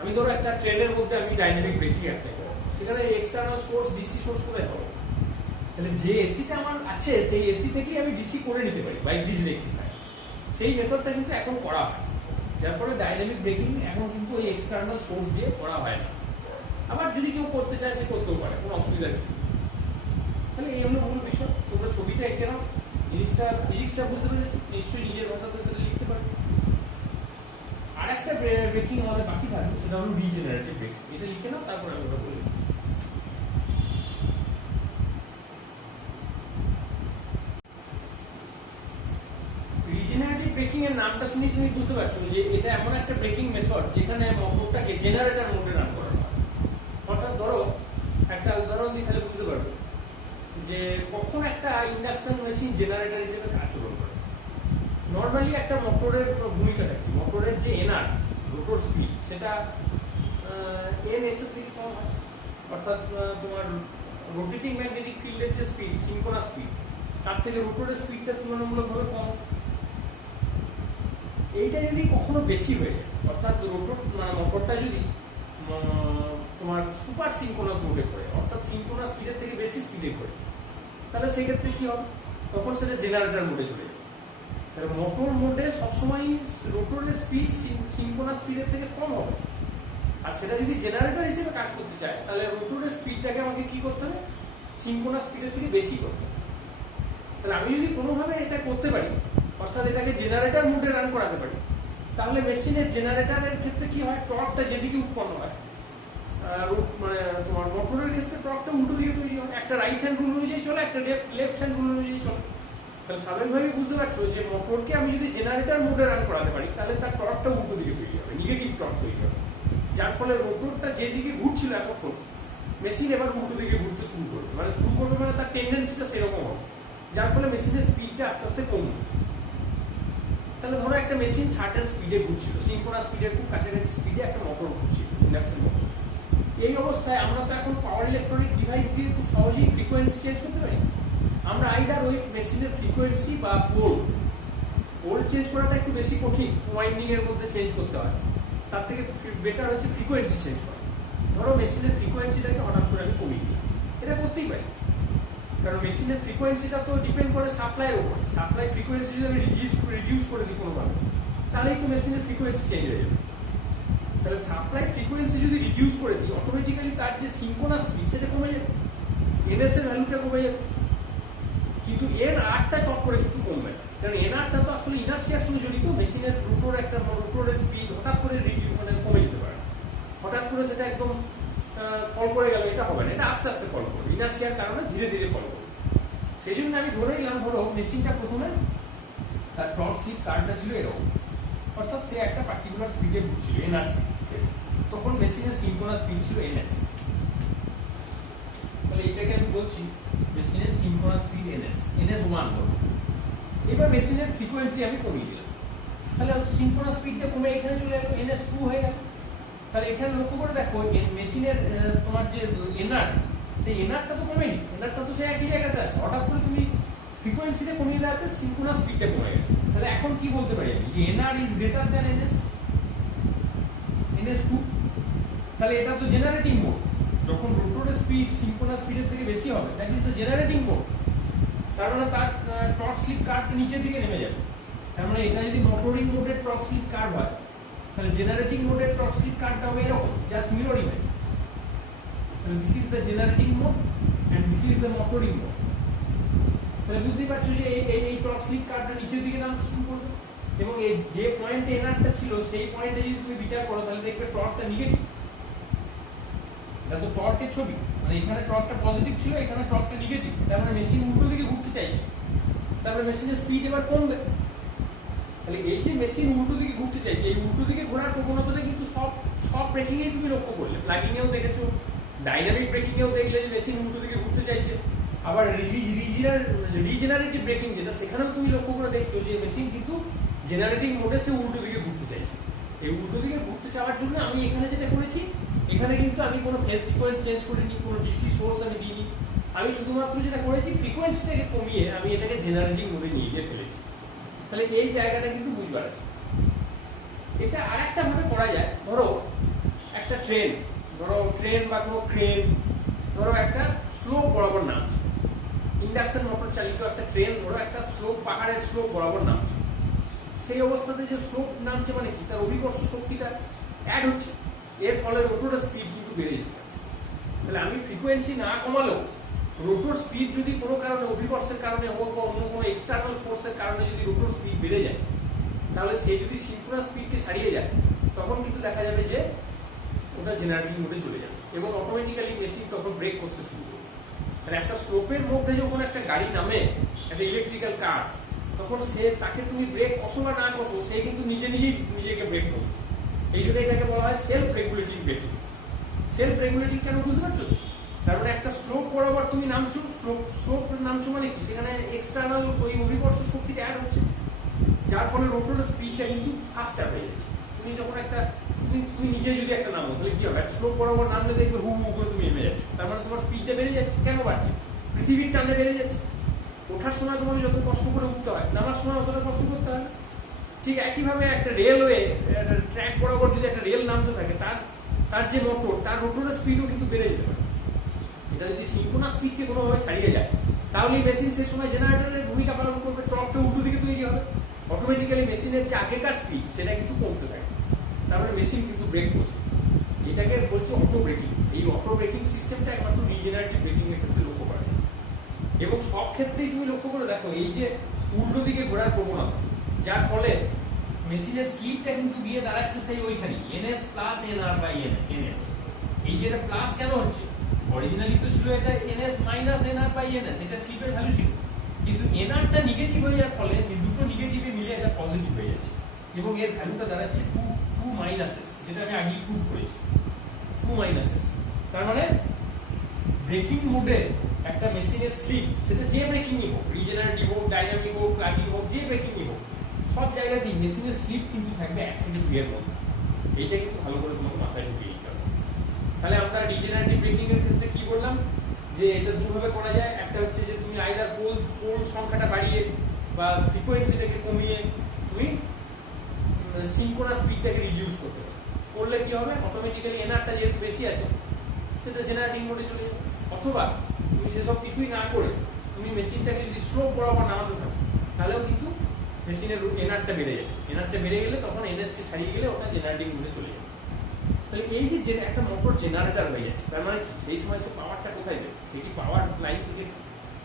আমি ধরো একটা ট্রেনের মধ্যে আমি ডাইনামিক ব্রেকিং অ্যাপ্লাই করবো, সেখানে এক্সটার্নাল সোর্স ডিসি সোর্স করে হবে, তাহলে যে এসিটা আমার আছে সেই এসি থেকেই আমি ডিসি করে নিতে পারি বাই ব্রিজ রেকটিফায়ার। সেই মেথডটা কিন্তু এখন করা হয়, যার ফলে ডাইনামিক ব্রেকিং এখন কিন্তু ওই এক্সটার্নাল সোর্স দিয়ে করা হয় না। আবার যদি কেউ করতে চায় সে করতেও পারে, কোনো অসুবিধা কিছু। তাহলে এই হলো মূল বিষয়। তোমরা ছবিটা এঁকে নাও, জিনিসটা ফিজিক্সটা বুঝতে পেরেছো, নিশ্চয়ই নিজের ভাষাতে সেটা লিখতে পারবে। আর একটা ব্রেকিং আমাদের বাকি থাকবে, সেটা হলো রিজেনারেটিভ ব্রেকিং। এটা লিখে নাও, তারপর আমি ওটা বলে দিচ্ছি। রিজেনারেটিভ ব্রেকিং এর নামটা শুনে তুমি বুঝতে পারছো যে এটা এমন একটা ব্রেকিং মেথড যেখানে মোটরটাকে জেনারেটর মোডে রান করানো হয়। অর্থাৎ ধরো একটা উদাহরণ দিই, তাহলে বুঝতে পারবে যে কখন একটা ইন্ডাকশন মেশিন জেনারেটর হিসেবে আচরণ করে। নর্মালি একটা মোটরের ভূমিকাটা কি, মোটরের যে এনআর রোটর স্পিড সেটা এন এস এর থেকে কম হয়, অর্থাৎ তোমার রোটেটিং ম্যাগনেটিক ফিল্ডের যে স্পিড, সিনক্রোনাস স্পিড, তার থেকে রোটরের স্পিডটা তুলনামূলকভাবে কম। এইটা যদি কখনো বেশি হয়ে যায়, অর্থাৎ রোটর মানে মোটরটা যদি তোমার সুপার সিনক্রোনাস মোডে করে, অর্থাৎ সিনক্রোনাস স্পিডের থেকে বেশি স্পিডে করে, তাহলে সেই ক্ষেত্রে কি হবে, তখন সেটা জেনারেটর মোডে চলে যাবে। তাহলে মোটর মোডে সবসময় রোটরের স্পিড সিনক্রোনাস স্পিডের থেকে কম হবে, আর সেটা যদি জেনারেটর হিসেবে কাজ করতে চায় তাহলে রোটরের স্পিডটাকে আমাকে কি করতে হবে, সিনক্রোনাস স্পিডের থেকে বেশি করতে হবে। তাহলে আমি যদি কোনোভাবে এটা করতে পারি, অর্থাৎ এটাকে জেনারেটর মোডে রান করাতে পারি, তাহলে মেশিনের জেনারেটরের ক্ষেত্রে কি হয়, টর্কটা যেদিকে উৎপন্ন হয়, মানে তোমার মোটরের ক্ষেত্রে টর্কটা উল্টো দিকে তৈরি হয়, একটা রাইট হ্যান্ড রুল অনুযায়ী চলে, একটা লেফট হ্যান্ড রুল অনুযায়ী চলে। তাহলে স্বাভাবিকভাবেই বুঝতে পারছো যে মোটরকে আমি যদি জেনারেটর মোডে রান করাতে পারি তাহলে তার টর্কটা উল্টো দিকে তৈরি হবে, নেগেটিভ টর্ক তৈরি হবে, যার ফলে রোটরটা যেদিকে ঘুরছিল এতক্ষণ, মেশিন এবার উল্টো দিকে ঘুরতে শুরু করবে, মানে তার টেন্ডেন্সিটা সেরকম হবে, যার ফলে মেশিনের স্পিডটা আস্তে আস্তে কমবে। তাহলে ধরো একটা মেশিন সার্টেন স্পিডে ঘুরছিল, সিনক্রোনাস স্পিডের খুব কাছাকাছি স্পিডে একটা মোটর ঘুরছিল, ইন্ডাকশন মোটর। এই অবস্থায় আমরা তো এখন পাওয়ার ইলেকট্রনিক ডিভাইস দিয়ে খুব সহজেই ফ্রিকোয়েন্সি চেঞ্জ করতে পারি। আমরা আইদার ওই মেশিনের ফ্রিকোয়েন্সি বা পোল চেঞ্জ করাটা একটু বেশি কঠিন, ওয়াইন্ডিং এর মধ্যে চেঞ্জ করতে হয়, তার থেকে বেটার হচ্ছে ফ্রিকোয়েন্সি চেঞ্জ করা। ধরো মেশিনের ফ্রিকোয়েন্সিটাকে হঠাৎ করে আমি কমিয়ে দিই, এটা করতেই পারি, কারণ মেশিনের ফ্রিকোয়েন্সিটা তো ডিপেন্ড করে সাপ্লাইয়ের উপর। সাপ্লাই ফ্রিকোয়েন্সি যদি আমি রিডিউস করে দিই কোনোভাবে, তাহলেই তো মেশিনের ফ্রিকোয়েন্সি চেঞ্জ হয়ে যাবে। তাহলে সাপ্লাই ফ্রিকোয়েন্সি যদি রিডিউস করে দিই, অটোমেটিক্যালি তার যে সিনক্রোনাস স্পিড সেটা কমে যাবে, এনএস এর ভ্যালুটা কমে যাবে। কিন্তু এর আরটা চট করে কিন্তু কমবে না, কারণ এন আরটা তো আসলে ইনার্সিয়ার সঙ্গে জড়িত। মেশিনের রোটরের স্পিড হঠাৎ করে কমে যেতে পারে, হঠাৎ করে সেটা একদম ফল করে গেল, এটা হবে না, এটা আস্তে আস্তে ফল করবে, ইনার্সিয়ার কারণে ধীরে ধীরে ফল করবে। সেই জন্য আমি ধরে নিলাম, ধরো মেশিনটা প্রথমে তার টর্ক স্লিপ কার্ভটা ছিল এরকম, অর্থাৎ সে একটা পার্টিকুলার স্পিডে ঘুরছিল এনআর স্পিড, তখন মেশিনের সিনক্রোনাস স্পিড ছিল এনএস। তাহলে এটাকে আমি বলছি মেশিনের সিনক্রোনাস স্পিড এনএস 1 ধরো। এবার মেশিনের ফ্রিকোয়েন্সি আমি কমিয়ে দিলাম, তাহলে সিনক্রোনাস স্পিডটা কমে এখানে চলে গেল, এনএস 2 হয়ে গেল। তাহলে এখানে লক্ষ্য করে দেখো মেশিনের তোমার যে এনআর, সেই এনআরটা তো কমেনি, এনআরটা তো সে একই জায়গাতে আছে, হঠাৎ করে তুমি ফ্রিকোয়েন্সিটা কমিয়ে দেওয়াতে সিনক্রোনাস স্পিডটা কমে গেছে। তাহলে এখন কি বলতে পারি আমি, যে NR is greater than NS 2। তাহলে এটা তো জেনারেটিং মোড, যখন রোটরের স্পিড সিনক্রোনাস স্পিডের থেকে বেশি হবে, that is the generating mode. তার মানে তার টর্ক স্লিপ কার্ভটা নিচের দিকে নেমে যাবে। তার মানে এটা যদি মোটরিং মোডের টর্ক স্লিপ কার্ভ হয়, তাহলে জেনারেটিং মোডের টর্ক স্লিপ কার্ভটা হবে এরকম, জাস্ট মিরর ইমেজ। তাহলে this is the generating mode and this is the motoring mode. তাহলে বুঝতেই পারছো যে এই টর্ক স্লিপ কার্ভটা নিচের দিকে নামতে শুরু করবে, এবং এই যে পয়েন্টে এনআরটা ছিল সেই পয়েন্টে যদি তুমি বিচার করো তাহলে দেখবে টর্কটা নেগেটিভ। এটা তো টর্কের ছবি, মানে এখানে টর্কটা পজিটিভ ছিল, এখানে টর্কটা নেগেটিভ, তার মানে মেশিন উল্টো দিকে ঘুরতে চাইছে, তারপরে মেশিনের স্পিড এবার কমবে। তাহলে এই যে মেশিন উল্টো দিকে ঘুরতে চাইছে, এই উল্টো দিকে ঘোরার প্রবণতাটা কিন্তু সব ব্রেকিং এ তুমি লক্ষ্য করলে, প্লাগিং এও দেখেছো, ডাইনামিক ব্রেকিং এও দেখলে যে মেশিন উল্টো দিকে ঘুরতে চাইছে। আবার রিজেনারেটিভ ব্রেকিং যেটা, সেখানেও তুমি লক্ষ্য করে দেখছো যে মেশিন কিন্তু জেনারেটিং মোডে সে উল্টো দিকে ঘুরতে চাইছে। এই উল্টো দিকে ঘুরতে চাওয়ার জন্য আমি এখানে যেটা করেছি, এখানে কিন্তু আমি কোনো ফেজ সিকোয়েন্স চেঞ্জ করিনি, কোনো ডিসি সোর্স আমি দিইনি, আমি শুধুমাত্র যেটা করেছি ফ্রিকোয়েন্সিটাকে কমিয়ে আমি এটাকে জেনারেটিং মোডে নিয়ে গিয়ে ফেলেছি। তাহলে এই জায়গাটা কিন্তু বুঝবার আছে। এটা আর একটা ভাবে করা যায়, ধরো একটা ট্রেন বা কোনো ক্রেন, ধরো একটা স্লোপ বরাবর নামছে, ইন্ডাকশন মোটর চালিত একটা ট্রেন, ধরো একটা স্লোপ, পাহাড়ের স্লোপ বরাবর নামছে। সেই অবস্থাতে যে স্লোপ নামছে মানে কি, তার অভিকর্ষ শক্তিটা অ্যাড হচ্ছে, এর ফলে রোটরের স্পিড কিন্তু বেড়ে যেতে পারে। তাহলে আমি ফ্রিকোয়েন্সি না কমালেও রোটর স্পিড যদি কোনো কারণে অভিকর্ষের কারণে হোক বা অন্য কোনো এক্সটার্নাল ফোর্সের কারণে যদি রোটর স্পিড বেড়ে যায়, তাহলে সে যদি সিনক্রোনাস স্পিডকে ছাড়িয়ে যায়, তখন কিন্তু দেখা যাবে যে ওটা জেনারেটিং মোডে চলে যাবে এবং অটোমেটিক্যালি মেশিন তখন ব্রেক করতে শুরু করবে। তাহলে একটা স্লোপের মধ্যে যখন একটা গাড়ি নামে, একটা ইলেকট্রিক্যাল কার, তখন তাকে তুমি ব্রেক কষো বা না কষো, সে কিন্তু নিজেকে ব্রেক করছে। এই জন্য এটাকে বলা হয় self regulating breaking. Self regulating কেন বুঝতে পারছো? তার মানে একটা স্লোপ বরাবর তুমি নামছো, স্লোপ নামছো মানে কি, সেখানে এক্সটার্নাল ওই অভিকর্ষ শক্তিটা অ্যাড হচ্ছে, যার ফলে রোটরের স্পিডটা কিন্তু ফাস্টার হয়ে যাচ্ছে। তুমি যখন একটা তুমি নিজে যদি একটা নামো তাহলে কি হবে, একটা স্লোপ বরাবর নামলে দেখবে হু হু করে তুমি নেমে যাচ্ছ, তার মানে তোমার স্পিডটা বেড়ে যাচ্ছে। কেন বাড়ছে? পৃথিবীর টানে বেড়ে যাচ্ছে। ওঠার সময় তোমাকে যত কষ্ট করে উঠতে হয়, নামার সময় অতটা কষ্ট করতে হয় না। ঠিক একইভাবে একটা রেলওয়ে ট্র্যাক বরাবর যদি একটা রেল নামতে থাকে, তার যে মোটর, তার রোটরের স্পিডও কিন্তু বেড়ে যেতে পারে। এটা যদি সিঙ্ক্রোনাস স্পিডকে কোনোভাবে ছাড়িয়ে যায়, তাহলে মেশিন সেই সময় জেনারেটরের ভূমিকা পালন করবে, টর্কটা উল্টো দিকে তৈরি হবে, অটোমেটিক্যালি মেশিনের যে আগেকার স্পিড সেটা কিন্তু কমতে থাকে, তারপরে মেশিন কিন্তু ব্রেক করছে। এটাকে বলছে অটো ব্রেকিং। এই অটো ব্রেকিং সিস্টেমটা একমাত্র রিজেনারেটিভ ব্রেকিং এর ক্ষেত্রে লক্ষ্য করা যায়। এবং সব ক্ষেত্রেই তুমি লক্ষ্য করে দেখো, এই যে উল্টো দিকে ঘোরার প্রবণতা, যার ফলে মেশিনের স্লিপটা কিন্তু গিয়ে দাঁড়াচ্ছে সেই ওইখানে NS plus NR by NS. এই যে এটা প্লাস কেন হচ্ছে, অরিজিনালি তো ছিল এটা NS minus NR by NS, এটা স্লিপের ভ্যালু ছিল, কিন্তু এনআরটা নেগেটিভ হয়ে যাওয়ার ফলে দুটো নেগেটিভে মিলে এটা পজিটিভ হয়ে যাচ্ছে, এবং এর ভ্যালুটা দাঁড়াচ্ছে টু মাইনাস এস, যেটা আমি আগেই প্রুভ করেছি, টু মাইনাস এস। তার মানে ব্রেকিং মোডে একটা মেশিনের স্লিপ, সেটা যে ব্রেকিংই হোক, রিজেনারেটিভ হোক, ডাইনামিক হোক, প্লাগিং হোক, যে ব্রেকিংই হোক, সব জায়গাতেই মেশিনের স্লিপ কিন্তু থাকবে 1 থেকে 2 এর মধ্যে। এইটা কিন্তু ভালো করে তোমাকে মাথায় ঢুকিয়ে নিতে হবে। তাহলে আমরা রিজেনারেটিভ ব্রেকিং এর ক্ষেত্রে কি বললাম, যে এটা দুভাবে করা যায়। একটা হচ্ছে যে তুমি আইদার পোল সংখ্যাটা বাড়িয়ে বা ফ্রিকোয়েন্সিটাকে কমিয়ে তুমি সিঙ্ক্রোনাস স্পিডটাকে রিডিউস করতে পারো। করলে কি হবে, অটোমেটিক্যালি এনআরটা যেহেতু বেশি আছে সেটা জেনারেটিং মোডে চলে যাবে। অথবা তুমি সেসব কিছুই না করে তুমি মেশিনটাকে যদি স্লোপ বরাবর নামাতে থাকো, তাহলেও কিন্তু মেশিনের এনআরটা বেড়ে যাবে। এনআরটা বেড়ে গেলে তখন এনএসকে ছাড়িয়ে গেলে ওটা জেনারেটিং মোডে চলে যাবে। তাহলে এই যে একটা মোটর জেনারেটর হয়ে যাচ্ছে, তার মানে কি, সেই সময় সে পাওয়ারটা কোথায় দেবে? সে কি পাওয়ার লাইন থেকে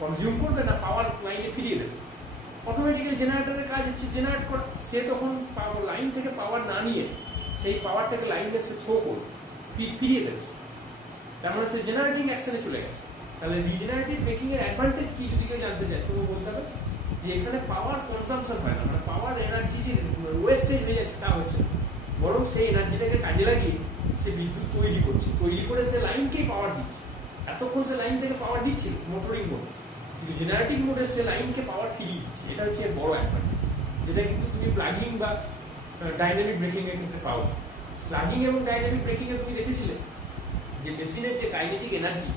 কনজিউম করবে না পাওয়ার লাইনে ফিরিয়ে দেবে? অটোমেটিক্যালি জেনারেটরের কাজ হচ্ছে জেনারেট করা। সে তখন লাইন থেকে পাওয়ার না নিয়ে সেই পাওয়ারটাকে লাইনে সে থ্রো করবে, ফিরিয়ে দেবে। তার মানে সে জেনারেটিং অ্যাকশনে চলে গেছে। তাহলে রিজেনারেটিভ ব্রেকিং এর অ্যাডভান্টেজ কি যদি কেউ জানতে চায়, তুমি বলতে হবে যে এখানে পাওয়ার কনজাম্পশন হয় না, মানে পাওয়ার এনার্জি যে ওয়েস্টেজ হয়ে যাচ্ছে তা হচ্ছে, বরং সেই এনার্জিটাকে কাজে লাগিয়ে সে বিদ্যুৎ তৈরি করছে, তৈরি করে সে লাইনকেই পাওয়ার দিচ্ছে। এতক্ষণ সে লাইন থেকে পাওয়ার দিচ্ছে মোটরিং মোডে, কিন্তু জেনারেটিং মোডে সে লাইনকে পাওয়ার ফিরিয়ে দিচ্ছে। এটা হচ্ছে এর বড় অ্যাডভান্টেজ, যেটা কিন্তু তুমি প্লাগিং বা ডাইনামিক ব্রেকিং এর ক্ষেত্রে পাও। প্লাগিং এবং ডাইনামিক ব্রেকিং এ তুমি দেখেছিলে যে মেশিনের যে কাইনেটিক এনার্জি,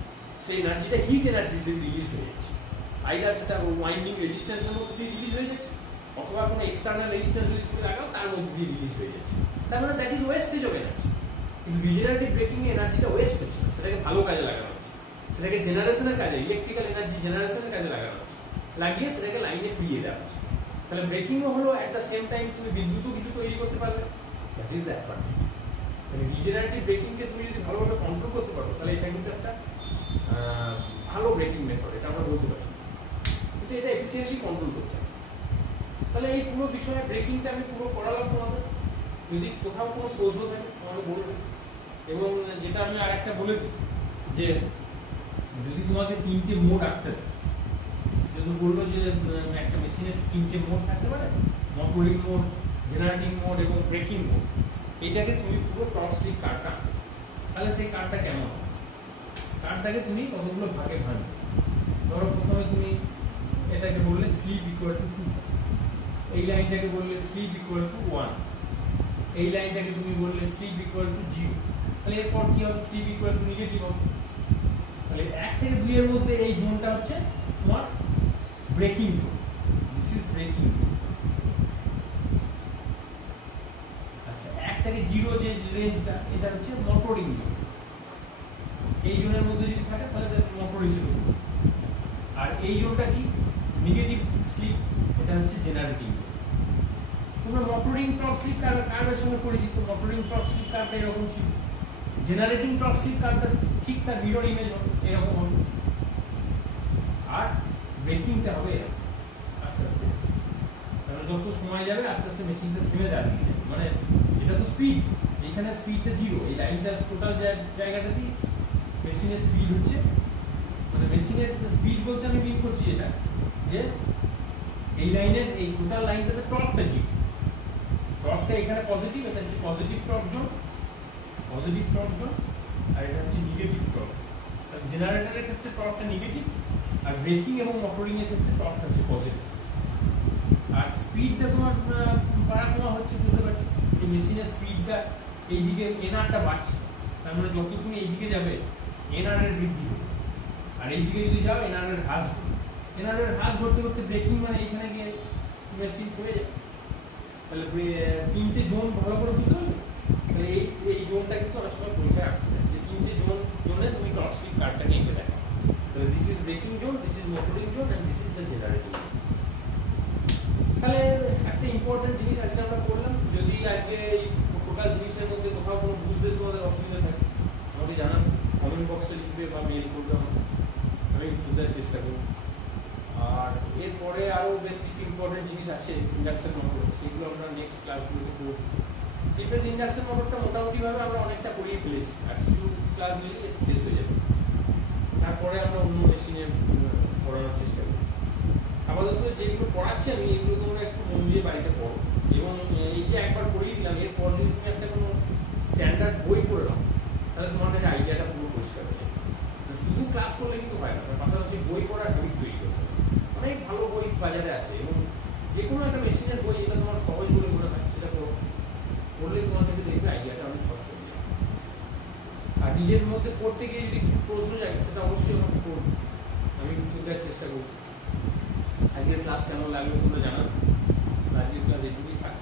সেই এনার্জিটা হিট এনার্জি হিসেবে রিলিজ হয়ে যাচ্ছে। আইদার সেটা ওয়াইন্ডিং রেজিস্ট্যান্সের মধ্যে দিয়ে রিলিজ হয়ে যাচ্ছে, অথবা কোনো এক্সটার্নাল রেজিস্ট্যান্স যদি তুমি লাগাও তার মধ্যে দিয়ে রিলিজ হয়ে যাচ্ছে। তার মানে that is wastage of energy. কিন্তু রিজেনারেটিভ ব্রেকিং এ এনার্জিটা ওয়েস্ট হচ্ছে না, সেটাকে ভালো কাজে লাগানো হচ্ছে, সেটাকে জেনারেশনের কাজে, ইলেকট্রিক্যাল এনার্জি জেনারেশনের কাজে লাগানো হচ্ছে, লাগিয়ে সেটাকে লাইনে ফিরিয়ে দেওয়া হচ্ছে। তাহলে ব্রেকিংও হলো, অ্যাট দ্য সেম টাইম তুমি বিদ্যুৎও কিছু তৈরি করতে পারবে। That is the advantage. তাহলে রিজেনারেটিভ ব্রেকিংকে তুমি যদি ভালোভাবে কন্ট্রোল করতে পারো, তাহলে এটা কিন্তু একটা ভালো ব্রেকিং মেথড, এটা আমরা বলতে পারি। কিন্তু এটা এফিসিয়েন্টলি কন্ট্রোল করতে হবে। তাহলে এই পুরো বিষয়ে ব্রেকিংটা আমি পুরো পড়ালাম তোমাদের। যদি কোথাও কোনো প্রশ্ন থাকে আমাকে বলবে। এবং যেটা আমি আর একটা বলে দিই, যে যদি তোমাকে 3টে মোড আঁকতে দেয়, যদি বললো যে একটা মেশিনের 3টে মোড থাকতে পারে, মোটরিং মোড, জেনারেটিং মোড এবং ব্রেকিং মোড, এটাকে তুমি পুরো টর্ক স্লিপ কার্ডটা আঁকো। তাহলে সেই কার্ডটা কেমন হবে? কার্ডটাকে তুমি কতগুলো ভাগে ভাঙবে। ধরো প্রথমে তুমি এটাকে বললে স্লিপ ইকুয়াল টু 2, এই লাইনটাকে বললে স্লিপ ইকুয়াল টু 1, এই লাইনটাকে তুমি বললে স্লিপ ইকুয়াল টু 0। তাহলে এরপর কি হবে? স্লিপ ইকুয়াল টু নেগেটিভ হবে। তাহলে 1 থেকে 2 এর মধ্যে এই জোনটা হচ্ছে তোমার breaking zone. This is breaking. আচ্ছা, 1 থেকে 0 যে রেঞ্জটা, এটা হচ্ছে মোটরিং জোন। এই জোনের মধ্যে যদি থাকে তাহলে মোটর হিসেবে। আর এই জোনটা কি? নেগেটিভ স্লিপ, এটা হচ্ছে জেনারেটিং জোন। তোমরা মোটরিং টর্ক স্লিপ কার্ভের সঙ্গে পরিচিত। মোটরিং টর্ক স্লিপ কার্ভটা এরকম ছিল, জেনারেটিং টর্ক স্লিপ কার্ভটা ঠিক তার মিরর ইমেজ এরকম হবে। আর ব্রেকিংটা হবে এরকম আস্তে আস্তে, কারণ যত সময় যাবে আস্তে আস্তে মেশিনটা থেমে যাবে। মানে এটা তো স্পিড, এখানে স্পিডটা 0, এই লাইনটা টোটাল জায়গাটাতেই মেশিনের স্পিড হচ্ছে, মানে মেশিনের স্পিড বলতে আমি মিন করছি এটা, যে এই লাইনের এই টোটাল লাইনটাতে টর্কটা 0, টর্কটা এখানে পজিটিভ, এটা হচ্ছে positive torque zone, positive torque zone, আর এটা হচ্ছে নেগেটিভ টর্ক। জেনারেটরের ক্ষেত্রে টর্কটা নেগেটিভ, আর ব্রেকিং এবং মোটরিং এর ক্ষেত্রে টর্কটা হচ্ছে পজিটিভ। আর স্পিডটা তোমার বাড়া কমা হচ্ছে, বুঝতে পারছো? এই মেশিনের স্পিডটা এইদিকে এনআরটা বাড়ছে, তার মানে যত তুমি এইদিকে যাবে এনআর এর বৃদ্ধি হবে, আর এইদিকে যদি যাও এনআর এর হ্রাস হবে। এনআর এর হ্রাস ঘটতে ঘটতে ব্রেকিং মানে এইখানে গিয়ে মেশিন হয়ে যায়। তাহলে তিনটে জোন ভালো করে বুঝতে পারবে। তাহলে এই জোনটা কিন্তু অনেক সময় পরীক্ষায় রাখতে হয়, যে তিনটে জোনে তুমি ক্লক স্লিপ কার্ডটাকে এঁকে দেখো। তাহলে this is breaking zone, this is motoring zone and this is the generating zone. তাহলে একটা ইম্পর্টেন্ট জিনিস আজকে আমরা করলাম। যদি আজকে এই টোটাল জিনিসের মধ্যে কোথাও কোনো বুঝতে তোমাদের অসুবিধা থাকে আমাকে জানান, কমেন্ট বক্সে লিখবে বা মেল করবে, আমি বুঝতে চেষ্টা করব। আর এরপরে আরও বেশ কিছু ইম্পর্টেন্ট জিনিস আছে ইন্ডাকশন মোটর, সেগুলো আমরা নেক্সট ক্লাসগুলোতে করব। সিপিএস ইন্ডাকশন মোটরটা মোটামুটিভাবে আমরা অনেকটা করিয়ে ফেলেছি, আর কিছু ক্লাস মিলে শেষ হয়ে যাবে। তারপরে আমরা অন্য মেশিনে পড়ানোর চেষ্টা করি। আপাতত যেগুলো পড়াচ্ছি আমি এগুলো তোমরা একটু মন দিয়ে বাড়িতে পড়ো, এবং এই যে একবার পড়িয়ে দিলাম এরপর যদি তুমি একটা কোনো স্ট্যান্ডার্ড বই পড়ে নাও তাহলে তোমার কাছে আইডিয়াটা পুরো পরিষ্কার হয়ে যাবে। শুধু ক্লাস করলে কিন্তু হয় না, পাশাপাশি বই পড়ার হ্যাবিট তৈরি করতে হবে। অনেক ভালো বই বাজারে আছে, এবং যে কোনো একটা মেশিনের বই যেটা তোমার সহজ বলে মনে হয় সেটা পড়লে তোমার কাছে দেখবে আইডিয়াটা অনেক স্বচ্ছ হয়ে যাবে। আর নিজের মধ্যে পড়তে গিয়ে যদি কিছু প্রশ্ন যায় সেটা অবশ্যই আমাকে করবে, আমি উত্তর দেওয়ার চেষ্টা করব। আজকের ক্লাস কেমন লাগলো তোমরা জানাবে। আজকের ক্লাস এটুকুই থাক।